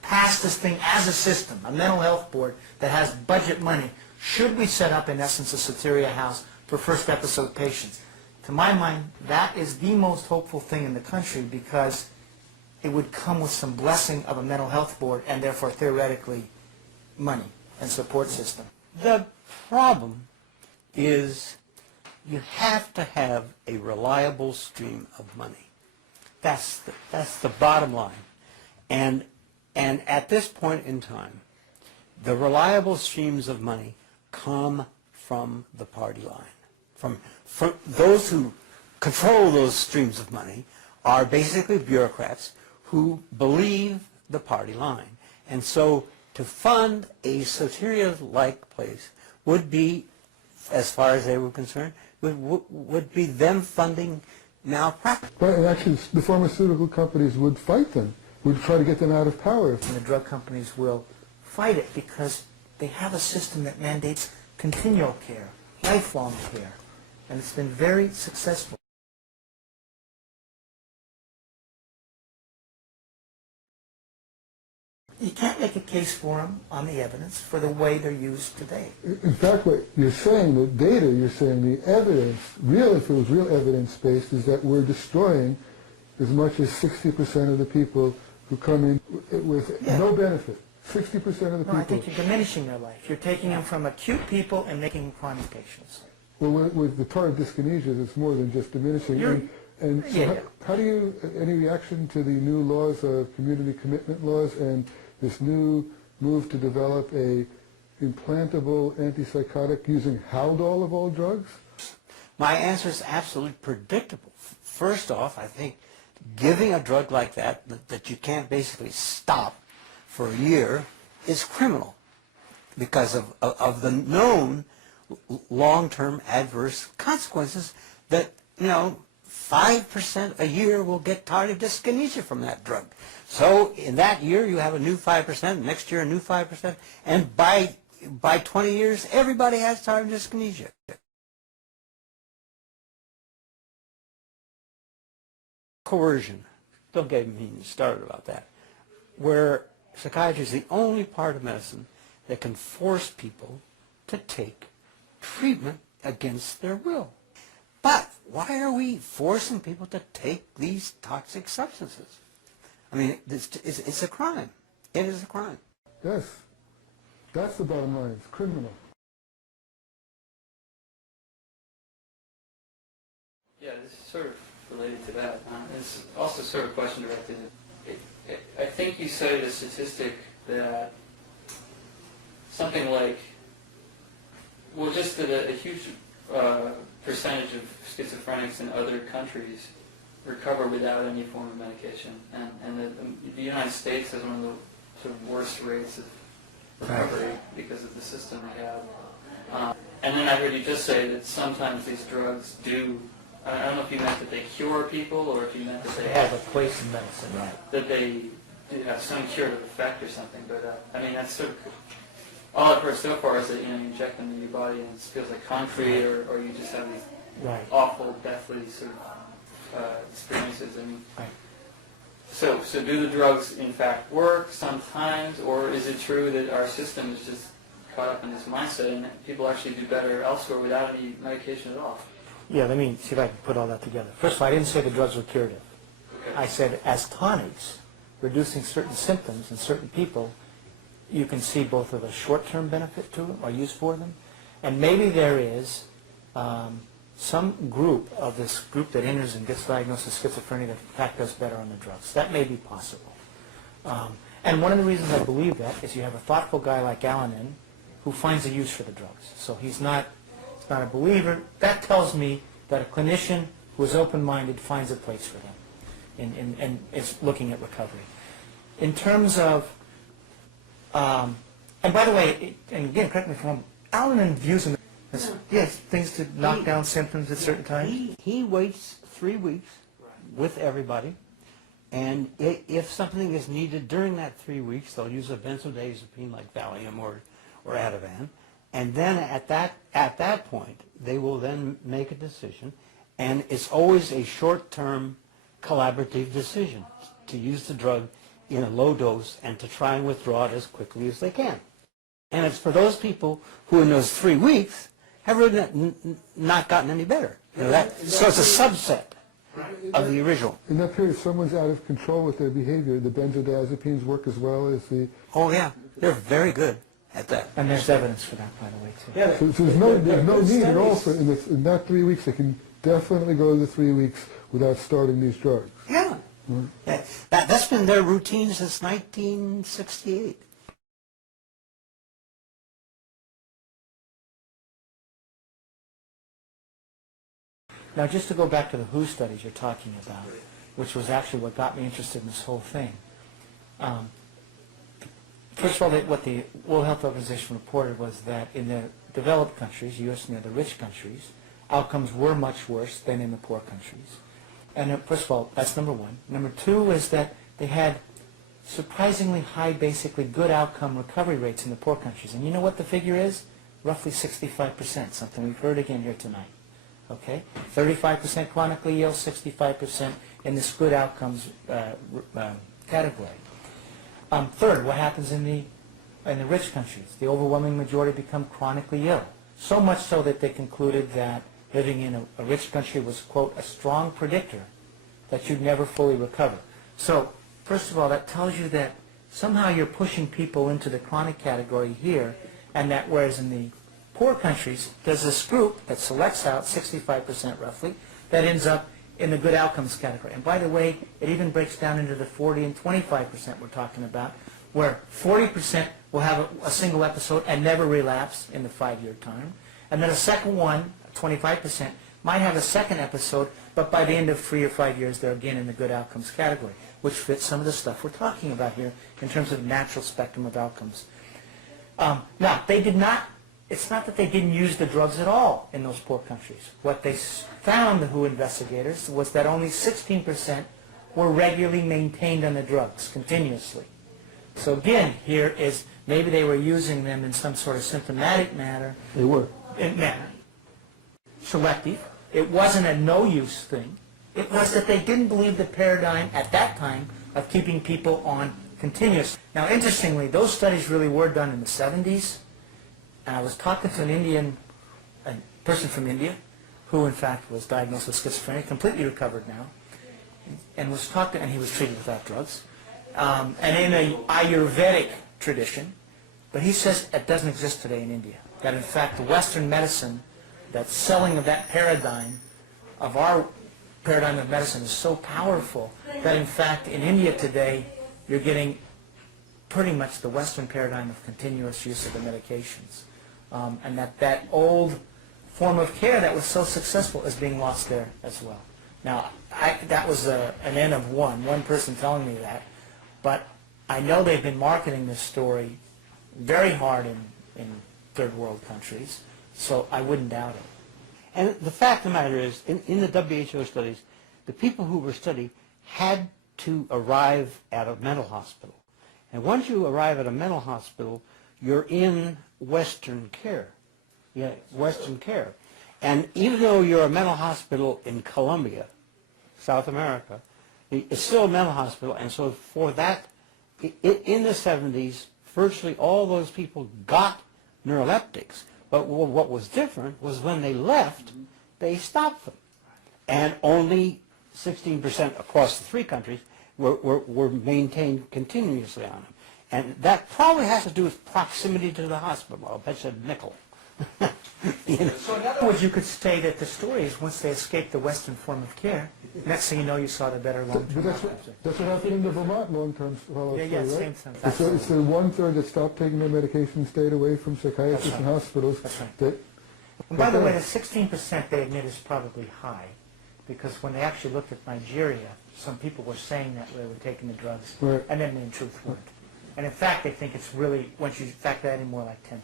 passed this thing as a system, a mental health board that has budget money. Should we set up, in essence, a Soteria house for first episode patients? To my mind, that is the most hopeful thing in the country, because it would come with some blessing of a mental health board and therefore theoretically money and support system. The problem is you have to have a reliable stream of money. That's the bottom line. And at this point in time, the reliable streams of money come from the party line. From those who control those streams of money are basically bureaucrats who believe the party line. And so to fund a Soteria-like place would be, as far as they were concerned, would be them funding malpractice. But actually, the pharmaceutical companies would fight them, would try to get them out of power. And the drug companies will fight it because they have a system that mandates continual care, lifelong care, and it's been very successful. You can't make a case for them on the evidence for the way they're used today. In fact, what you're saying, the data, you're saying the evidence, if it was real evidence-based, is that we're destroying as much as 60% of the people who come in with no benefit. 60% of the people. No, I think you're diminishing their life. You're taking them from acute people and making them chronic patients. Well, with the tardive dyskinesias, it's more than just diminishing. And so how do you, any reaction to the new laws, community commitment laws, and this new move to develop a implantable antipsychotic using Haldol of all drugs? My answer is absolutely predictable. First off, I think giving a drug like that you can't basically stop for a year is criminal because of the known long-term adverse consequences that, 5% a year will get tardive dyskinesia from that drug. So in that year you have a new 5%, next year a new 5%, and by 20 years everybody has tardive dyskinesia. Coercion. Don't get me started about that. Where psychiatry is the only part of medicine that can force people to take treatment against their will. But why are we forcing people to take these toxic substances? I mean, it's a crime. It is a crime. Yes. That's the bottom line. It's criminal. Yeah, this is sort of related to that. It's also sort of a question directed at, I think you cited a statistic that something like, well, just that a huge percentage of schizophrenics in other countries recover without any form of medication, and the United States has one of the sort of worst rates of recovery because of the system we have. And then I heard you just say that sometimes these drugs do, I don't know if you meant that they cure people or if you meant that they have a place in medicine, right? That they do have some curative effect or something, but I mean, that's sort of, all I've heard so far is that, you inject them into your body and it feels like concrete, or you just have these awful, deathly sort of experiences. I mean, so do the drugs in fact work sometimes, or is it true that our system is just caught up in this mindset and people actually do better elsewhere without any medication at all? Yeah, let me see if I can put all that together. First of all, I didn't say the drugs were curative. Okay. I said as tonics, reducing certain symptoms in certain people, you can see both of a short-term benefit to them or use for them, and maybe there is some group of this group that enters and gets diagnosed with schizophrenia that in fact does better on the drugs. That may be possible. And one of the reasons I believe that is you have a thoughtful guy like Alan who finds a use for the drugs. So he's not a believer. That tells me that a clinician who is open-minded finds a place for them and is looking at recovery. In terms of and by the way, and again, correct me if I'm wrong, Alan views them as things to knock down symptoms at certain times. He waits 3 weeks with everybody, and if something is needed during that 3 weeks, they'll use a benzodiazepine like Valium or Ativan, and then at that point, they will then make a decision, and it's always a short-term collaborative decision to use the drug in a low dose and to try and withdraw it as quickly as they can. And it's for those people who in those 3 weeks have really not gotten any better. So it's a subset of the original. In that period, if someone's out of control with their behavior, the benzodiazepines work as well as the... Oh yeah, they're very good at that. And there's evidence for that, by the way, too. Yeah, so there's no need at all for, in that 3 weeks, they can definitely go the 3 weeks without starting these drugs. Yeah. Yeah, that's been their routine since 1968. Now, just to go back to the WHO studies you're talking about, which was actually what got me interested in this whole thing. First of all, what the World Health Organization reported was that in the developed countries, U.S. and the rich countries, outcomes were much worse than in the poor countries. And first of all, that's number one. Number two is that they had surprisingly high, basically good outcome recovery rates in the poor countries. And you know what the figure is? Roughly 65%, something we've heard again here tonight. Okay? 35% chronically ill, 65% in this good outcomes category. Third, what happens in the rich countries? The overwhelming majority become chronically ill. So much so that they concluded that living in a rich country was, quote, a strong predictor that you'd never fully recover. So, first of all, that tells you that somehow you're pushing people into the chronic category here, and that whereas in the poor countries, there's this group that selects out 65% roughly, that ends up in the good outcomes category. And by the way, it even breaks down into the 40 and 25% we're talking about, where 40% will have a single episode and never relapse in the 5-year time. And then a second one, 25%, might have a second episode, but by the end of 3 or 5 years, they're again in the good outcomes category, which fits some of the stuff we're talking about here in terms of natural spectrum of outcomes. Now, they did not, it's not that they didn't use the drugs at all in those poor countries. What they found, the WHO investigators, was that only 16% were regularly maintained on the drugs continuously. So again, here is maybe they were using them in some sort of symptomatic manner. They were. Selective. It wasn't a no-use thing. It was that they didn't believe the paradigm at that time of keeping people on continuous. Now, interestingly, those studies really were done in the 70s, and I was talking to a person from India, who in fact was diagnosed with schizophrenia, completely recovered now, and he was treated without drugs, and in an Ayurvedic tradition, but he says it doesn't exist today in India. That in fact the Western medicine, that selling of that paradigm, of our paradigm of medicine is so powerful that in fact in India today you're getting pretty much the Western paradigm of continuous use of the medications. And that old form of care that was so successful is being lost there as well. Now, that was an N of one person telling me that, but I know they've been marketing this story very hard in third world countries, so I wouldn't doubt it. And the fact of the matter is, in the WHO studies, the people who were studied had to arrive at a mental hospital. And once you arrive at a mental hospital, you're in Western care. Yeah, Western care. And even though you're a mental hospital in Colombia, South America, it's still a mental hospital. And so for that, in the 70s, virtually all those people got neuroleptics. But what was different was when they left, they stopped them. And only 16% across the 3 countries were maintained continuously on them. And that probably has to do with proximity to the hospital. I'll bet you a nickel. You know? So in other words, you could say that the story is once they escaped the Western form of care, next thing you know, you saw the better long-term But outcomes. that's what happened in the Vermont long-term follow-up Yeah, study, same right? thing. It's the 1/3 that stopped taking their medication, stayed away from psychiatrists and hospitals. That's right. That, And by the way, the 16% they admit is probably high, because when they actually looked at Nigeria, some people were saying that they were taking the drugs, Right. and then they in truth weren't. And in fact, they think it's really, once you factor that in, more like 10%.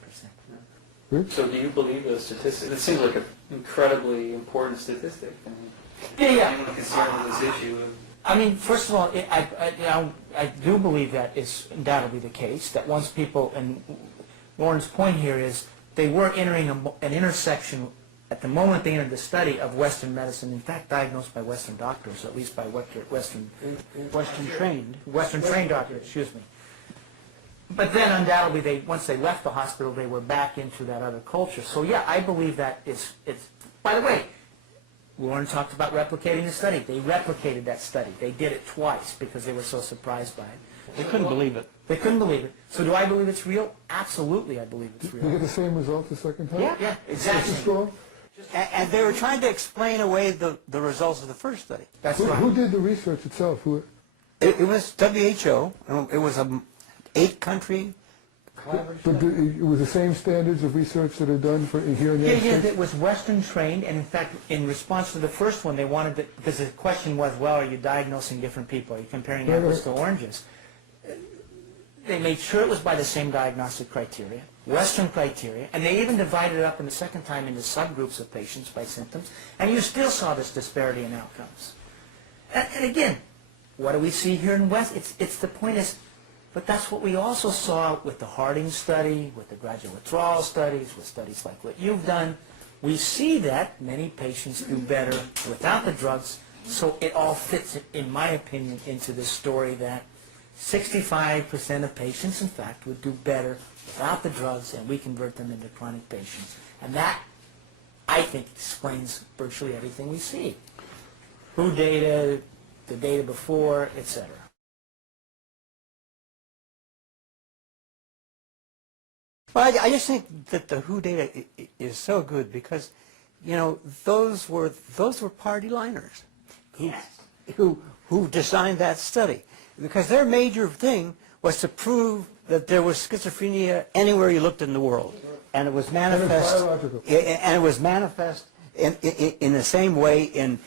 So do you believe those statistics? It seems like an incredibly important statistic. I mean, Yeah. anyone concerned with this issue of I mean, first of all, I do believe that is undoubtedly the case, that once people, and Loren's point here is, they were entering an intersection at the moment they entered the study of Western medicine, in fact diagnosed by Western doctors, or at least by Western trained doctors, excuse me. But then undoubtedly, once they left the hospital, they were back into that other culture. So yeah, I believe that it's, by the way, Loren talked about replicating the study. They replicated that study. They did it twice because they were so surprised by it. They couldn't believe it. They couldn't believe it. So do I believe it's real? Absolutely, I believe it's you get real. the same result the second time? Yeah, exactly. Just wrong? And they were trying to explain away the results of the first study. That's Who right. did the research itself? It was WHO. It was a 8-country collaboration. But it was the same standards of research that are done for here in the United Yeah, States? it was Western trained, and in fact, in response to the first one, they wanted to, because the question was, well, are you diagnosing different people? Are you comparing apples to oranges? They made sure it was by the same diagnostic criteria, Western criteria, and they even divided it up in the second time into subgroups of patients by symptoms, and you still saw this disparity in outcomes. And again, what do we see here in West? It's the point is, but that's what we also saw with the Harding study, with the gradual withdrawal studies, with studies like what you've done. We see that many patients do better without the drugs, so it all fits, in my opinion, into this story that 65% of patients, in fact, would do better without the drugs, and we convert them into chronic patients. And that, I think, explains virtually everything we see. WHO data, the data before, etc. Well, I just think that the WHO data is so good because, you know, those were party liners who designed that study, because their major thing was to prove that there was schizophrenia anywhere you looked in the world, and it was manifest. And it was manifest in the same way in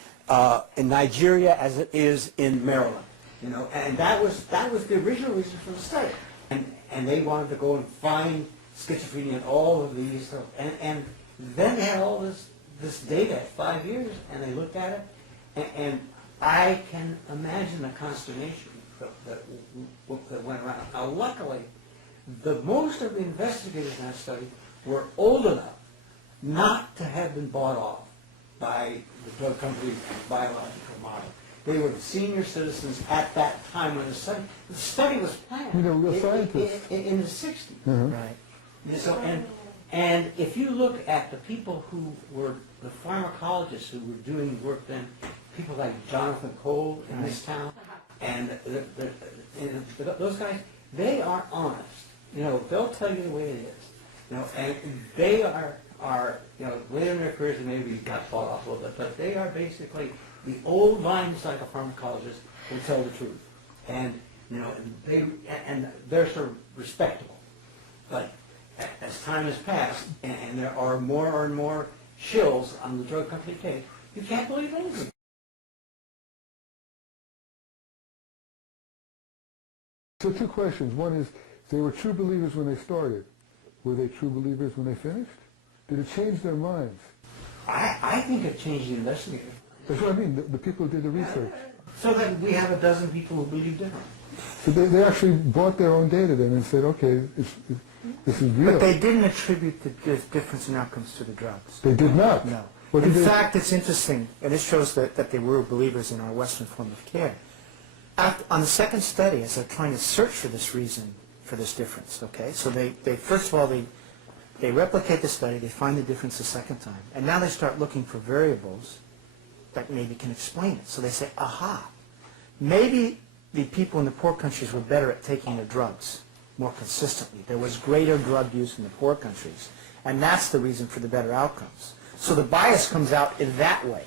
Nigeria as it is in Maryland. You know, and that was the original reason for the study. And they wanted to go and find schizophrenia in all of these, and then they had all this data at 5 years, and they looked at it, and I can imagine the consternation that went around. Now, luckily, most of the investigators in that study were old enough not to have been bought off by the drug company's biological model. They were senior citizens at that time when the study was planned. You know, real scientists. In the 60s. Right. And so, and if you look at the people who were the pharmacologists who were doing work then, people like Jonathan Cole in this town, and those guys, they are honest. You know, they'll tell you the way it is. You know, and they are you know, later in their careers they maybe got bought off a little bit, but they are basically the old line psychopharmacologists who tell the truth. And you know, they're sort of respectable. But as time has passed, and there are more and more shills on the drug company case, you can't believe anything. So two questions. One is, they were true believers when they started. Were they true believers when they finished? Did it change their minds? I think it changed the investigators. That's what I mean, the people who did the research. So that we have a dozen people who believe different. So they actually bought their own data then and said, okay, this is real. But they didn't attribute the difference in outcomes to the drugs. They did not. No. What In did they- fact, it's interesting, and this shows that they were believers in our Western form of care. On the second study, as they're trying to search for this reason for this difference, okay, so they first of all, they replicate the study, they find the difference the second time, and now they start looking for variables that maybe can explain it. So they say, aha, maybe the people in the poor countries were better at taking their drugs more consistently. There was greater drug use in the poor countries, and that's the reason for the better outcomes. So the bias comes out in that way.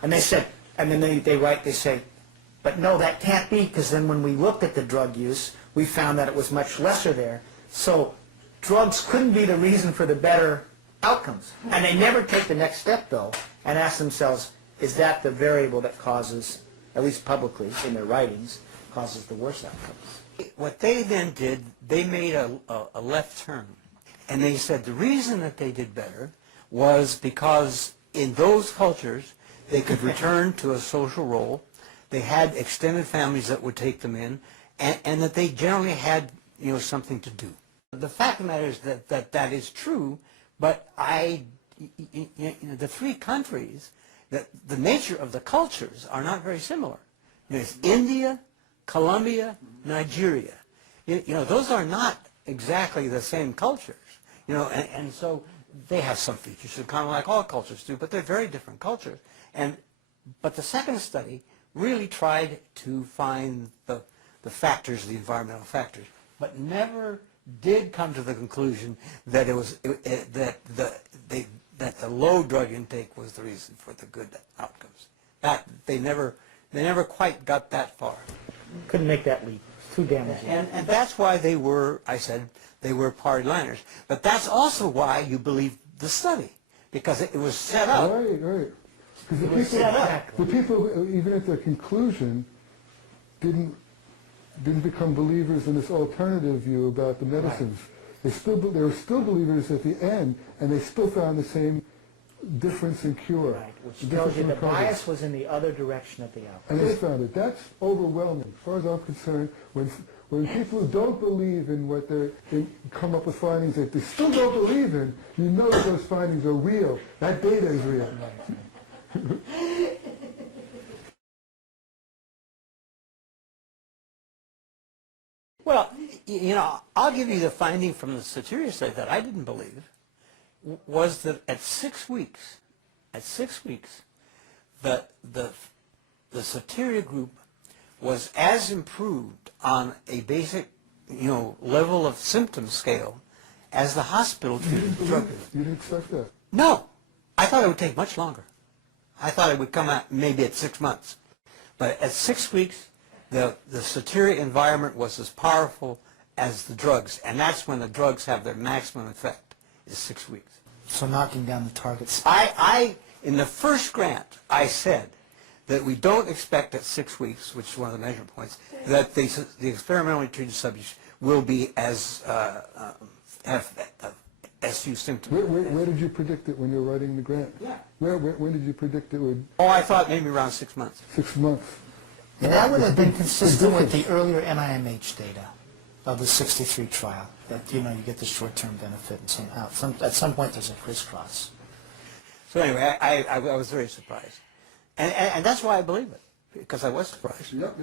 And they said, and then they say, but no, that can't be, because then when we looked at the drug use, we found that it was much lesser there. So drugs couldn't be the reason for the better outcomes. And they never take the next step, though, and ask themselves, is that the variable that causes, at least publicly in their writings, causes the worst outcomes? What they then did, they made a left turn. And they said the reason that they did better was because in those cultures, they could return to a social role. They had extended families that would take them in, and that they generally had, you know, something to do. The fact of the matter is that is true, but you know, the three countries, the nature of the cultures are not very similar. You know, it's India, Colombia, Nigeria. You know, those are not exactly the same cultures. You know, and so they have some features, kind of like all cultures do, but they're very different cultures. But the second study really tried to find the factors, the environmental factors, but never did come to the conclusion that that the low drug intake was the reason for the good outcomes. That they never quite got that far. Couldn't make that leap. It's too damaging. And that's why they were, I said, they were party liners. But that's also why you believe the study, because it was set up. Right. Because the people, even at the conclusion, didn't become believers in this alternative view about the medicines. Right. They were still believers at the end, and they still found the same difference in cure. Right, which tells you the bias was in the other direction of the outcome. And they found it. That's overwhelming. As far as I'm concerned, when people don't believe in what they come up with findings that they still don't believe in, you know that those findings are real. That data is real. Well, you know, I'll give you the finding from the Soteria study that I didn't believe, was that at 6 weeks, the the Soteria group was as improved on a basic, level of symptom scale as the hospital treated drug users. You didn't expect that? No, I thought it would take much longer. I thought it would come out maybe at 6 months. But at 6 weeks, the Soteria environment was as powerful as the drugs, and that's when the drugs have their maximum effect, is 6 weeks. So knocking down the targets. In the first grant, I said that we don't expect at 6 weeks, which is one of the measure points, that the experimentally treated subjects will be as have as few symptoms. Where did you predict it when you were writing the grant? Yeah. When did you predict it would? Oh, I thought maybe around 6 months. 6 months. And that would have been consistent with the earlier NIMH data of the 63 trial, that, you get the short-term benefit and somehow, at some point there's a crisscross. So anyway, I was very surprised. And that's why I believe it, because I was surprised. Yep.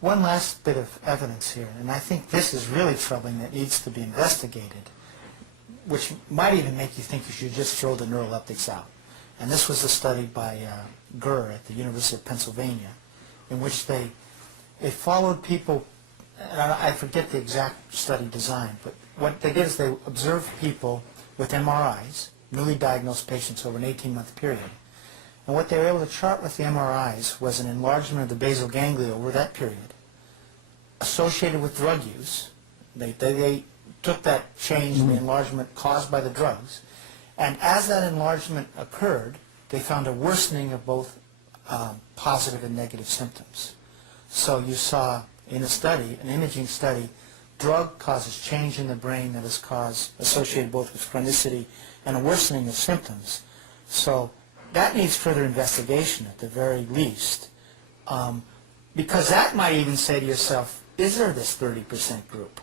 One last bit of evidence here, and I think this is really troubling, that needs to be investigated, which might even make you think you should just throw the neuroleptics out. And this was a study by Gurr at the University of Pennsylvania, in which they followed people, and I forget the exact study design, but what they did is they observed people with MRIs, newly diagnosed patients over an 18-month period. And what they were able to chart with the MRIs was an enlargement of the basal ganglia over that period, associated with drug use. They took that change in the enlargement caused by the drugs, and as that enlargement occurred, they found a worsening of both positive and negative symptoms. So you saw in a study, an imaging study, drug causes change in the brain that is associated both with chronicity and a worsening of symptoms. So that needs further investigation at the very least, because that might even say to yourself, is there this 30% group?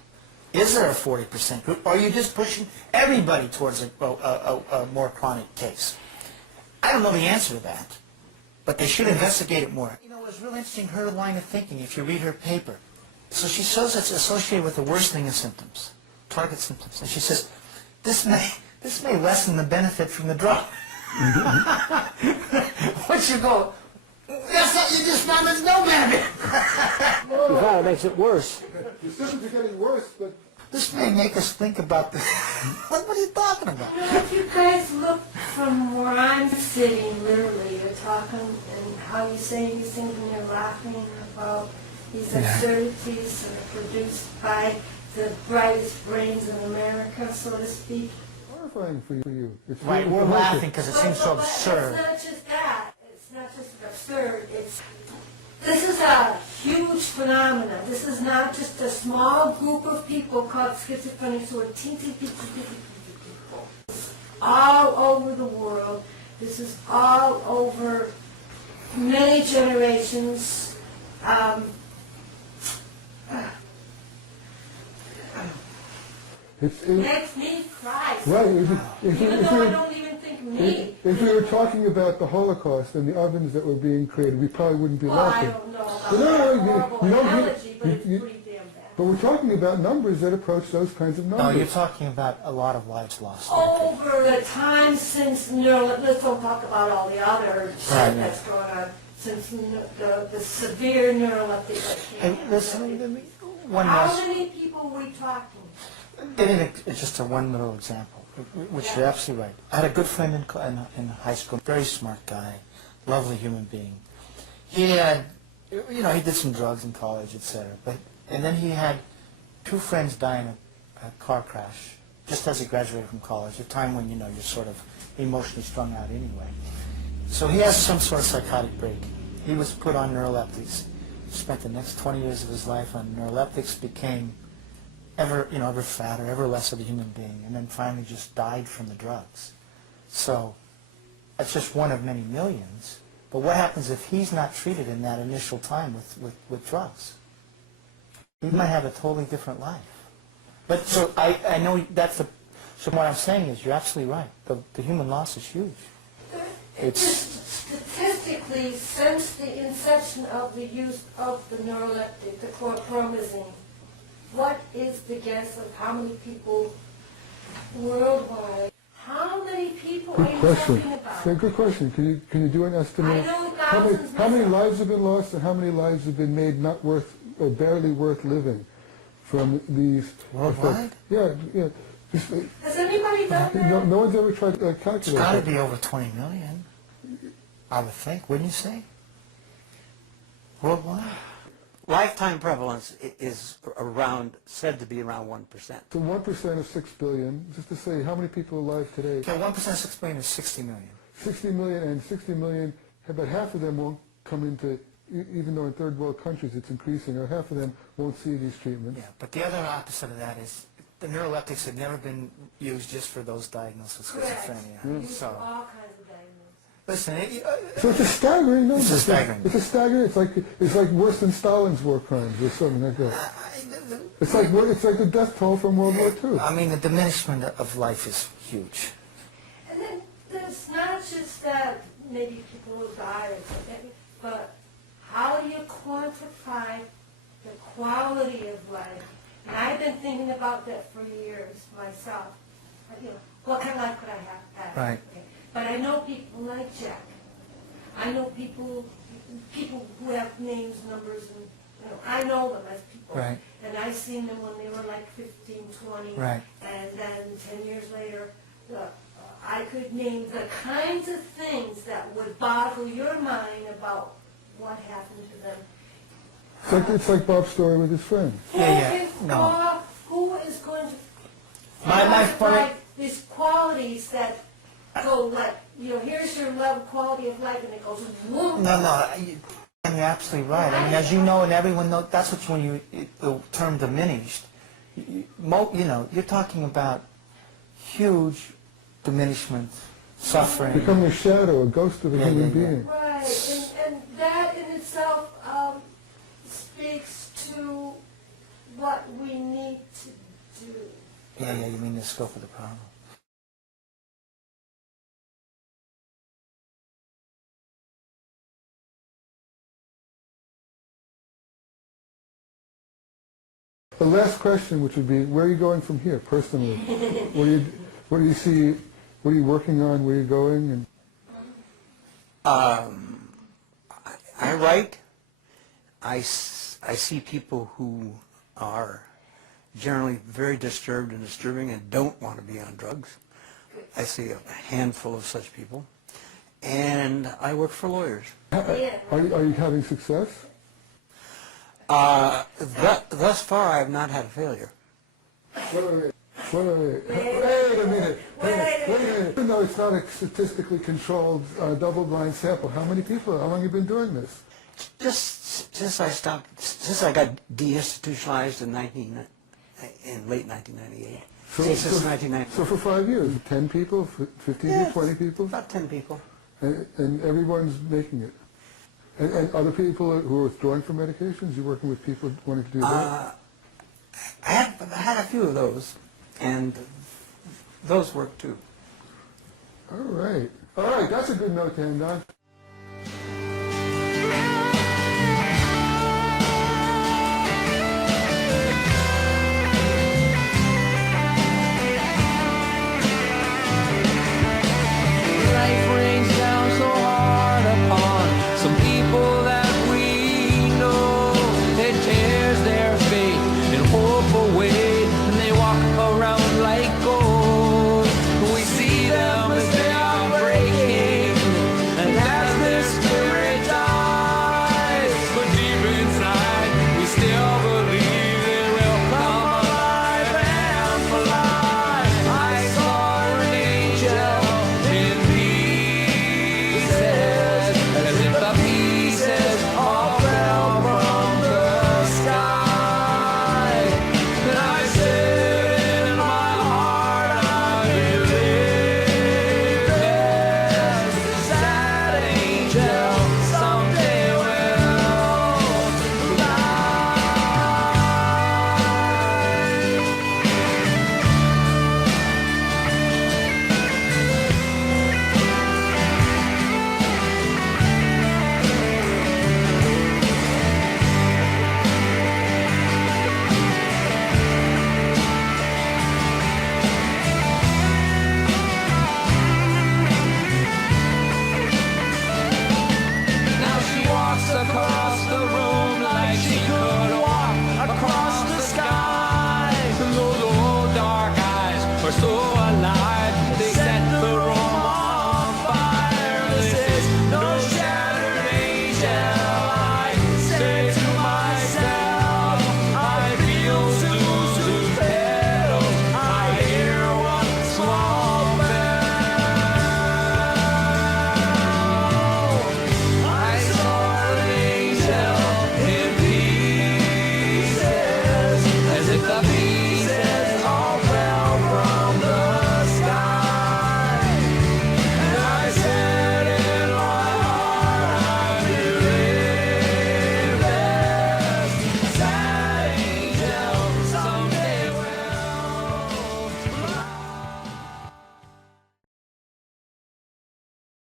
Is there a 40% group? Or are you just pushing everybody towards a more chronic case? I don't know the answer to that, but they should investigate it more. It was really interesting, her line of thinking, if you read her paper. So she shows it's associated with the worsening of symptoms, target symptoms. And she says, this may lessen the benefit from the drug. Once you go, that's not, you just found there's no benefit. You found it makes it worse. The symptoms are getting worse, but... This may make us think about this. What are you talking about? If you guys look from where I'm sitting, literally, you're talking and how you're saying these things and you're laughing about these absurdities that are produced by the brightest brains in America, so to speak. Horrifying for you. It's Right, really we're horrific. laughing because it seems so absurd. It's not just that. It's not just absurd. This is a huge phenomenon. This is not just a small group of people called schizophrenics who are teensy people. It's all over the world. This is all over many generations. It Makes me cry. right, Even though I don't even think me. if we were talking about the Holocaust and the ovens that were being created, we probably wouldn't be Well, I laughing. don't know about No, that you- horrible you don't analogy, but it's you- pretty damn bad. But we're talking about numbers that approach those kinds of No, numbers. you're talking about a lot of lives lost. Over the time since let's don't talk about all the other shit Right, that's going on since the severe neuroleptic that Hey, came. listen, one How last... many people were we talking? It's just one little example, which you're absolutely right. I had a good friend in high school, very smart guy, lovely human being. He had, he did some drugs in college, etc. And then he had two friends die in a car crash, just as he graduated from college, a time when, you're sort of emotionally strung out anyway. So he has some sort of psychotic break. He was put on neuroleptics. Spent the next 20 years of his life on neuroleptics, became ever fatter, ever less of a human being, and then finally just died from the drugs. So that's just one of many millions. But what happens if he's not treated in that initial time with drugs? He might have a totally different life. But so I know that's the. So what I'm saying is you're absolutely right. The human loss is huge. Statistically, since the inception of the use of the neuroleptic, the chlorpromazine, what is the guess of how many people worldwide, how many people are Good you question. talking about? Good question. Can you do an estimate? I know How many, thousands how many myself. lives have been lost and how many lives have been made not worth or barely worth living from these Worldwide? effects? Yeah, yeah. Just, Has anybody done that? no one's ever tried to It's calculate got to that. be over 20 million, I would think, wouldn't you say? Worldwide? Lifetime prevalence is said to be around 1%. So 1% of 6 billion, just to say how many people are alive today? Okay, 1% of 6 billion is 60 million. 60 million, and 60 million, about half of them won't come into, even though in third world countries it's increasing, or half of them won't see these treatments. Yeah, but the other opposite of that is the neuroleptics have never been used just for those diagnosed with Correct. schizophrenia. Use So, all kinds of diagnoses. listen, So it's a staggering number. It's a staggering. It's a staggering. It's like worse than Stalin's war crimes or something like that. It's like the death toll from World War II. I mean, the diminishment of life is huge. And then there's not just that maybe people will die or something, but how do you quantify the quality of life? And I've been thinking about that for years myself. You know, what kind of life could I have? Right. Okay. But I know people like Jack. I know people who have names, numbers, and I know them as people. Right. And I seen them when they were like 15, 20. Right. And then 10 years later, I could name the kinds of things that would boggle your mind about what happened to them. It's like Bob's story with his friend. Who is going to My quantify these qualities that go like, here's your level quality of life, and it goes whoop. No, you're absolutely right. I mean, as you know, and everyone knows, that's what the term diminished. You're talking about huge diminishment, suffering. Becoming a shadow, a ghost of a human being. Right, and that in itself speaks to what we need to do. Yeah, you mean the scope of the problem. The last question, which would be, where are you going from here, personally? What do you see? What are you working on? Where are you going? And I write. I see people who are generally very disturbed and disturbing and don't want to be on drugs. I see a handful of such people. And I work for lawyers. are you having success? Thus far, I have not had a failure. Wait a minute. Even though it's not a statistically controlled double-blind sample, how many people? How long have you been doing this? Just since I got deinstitutionalized in late 1998. Since 1990. So for 5 years, 10 people, 15 people, 20 people, About 10 people. and everyone's making it. And other people who are withdrawing from medications, you're working with people wanting to do that? I had a few of those, and those work too. All right, that's a good note to end on.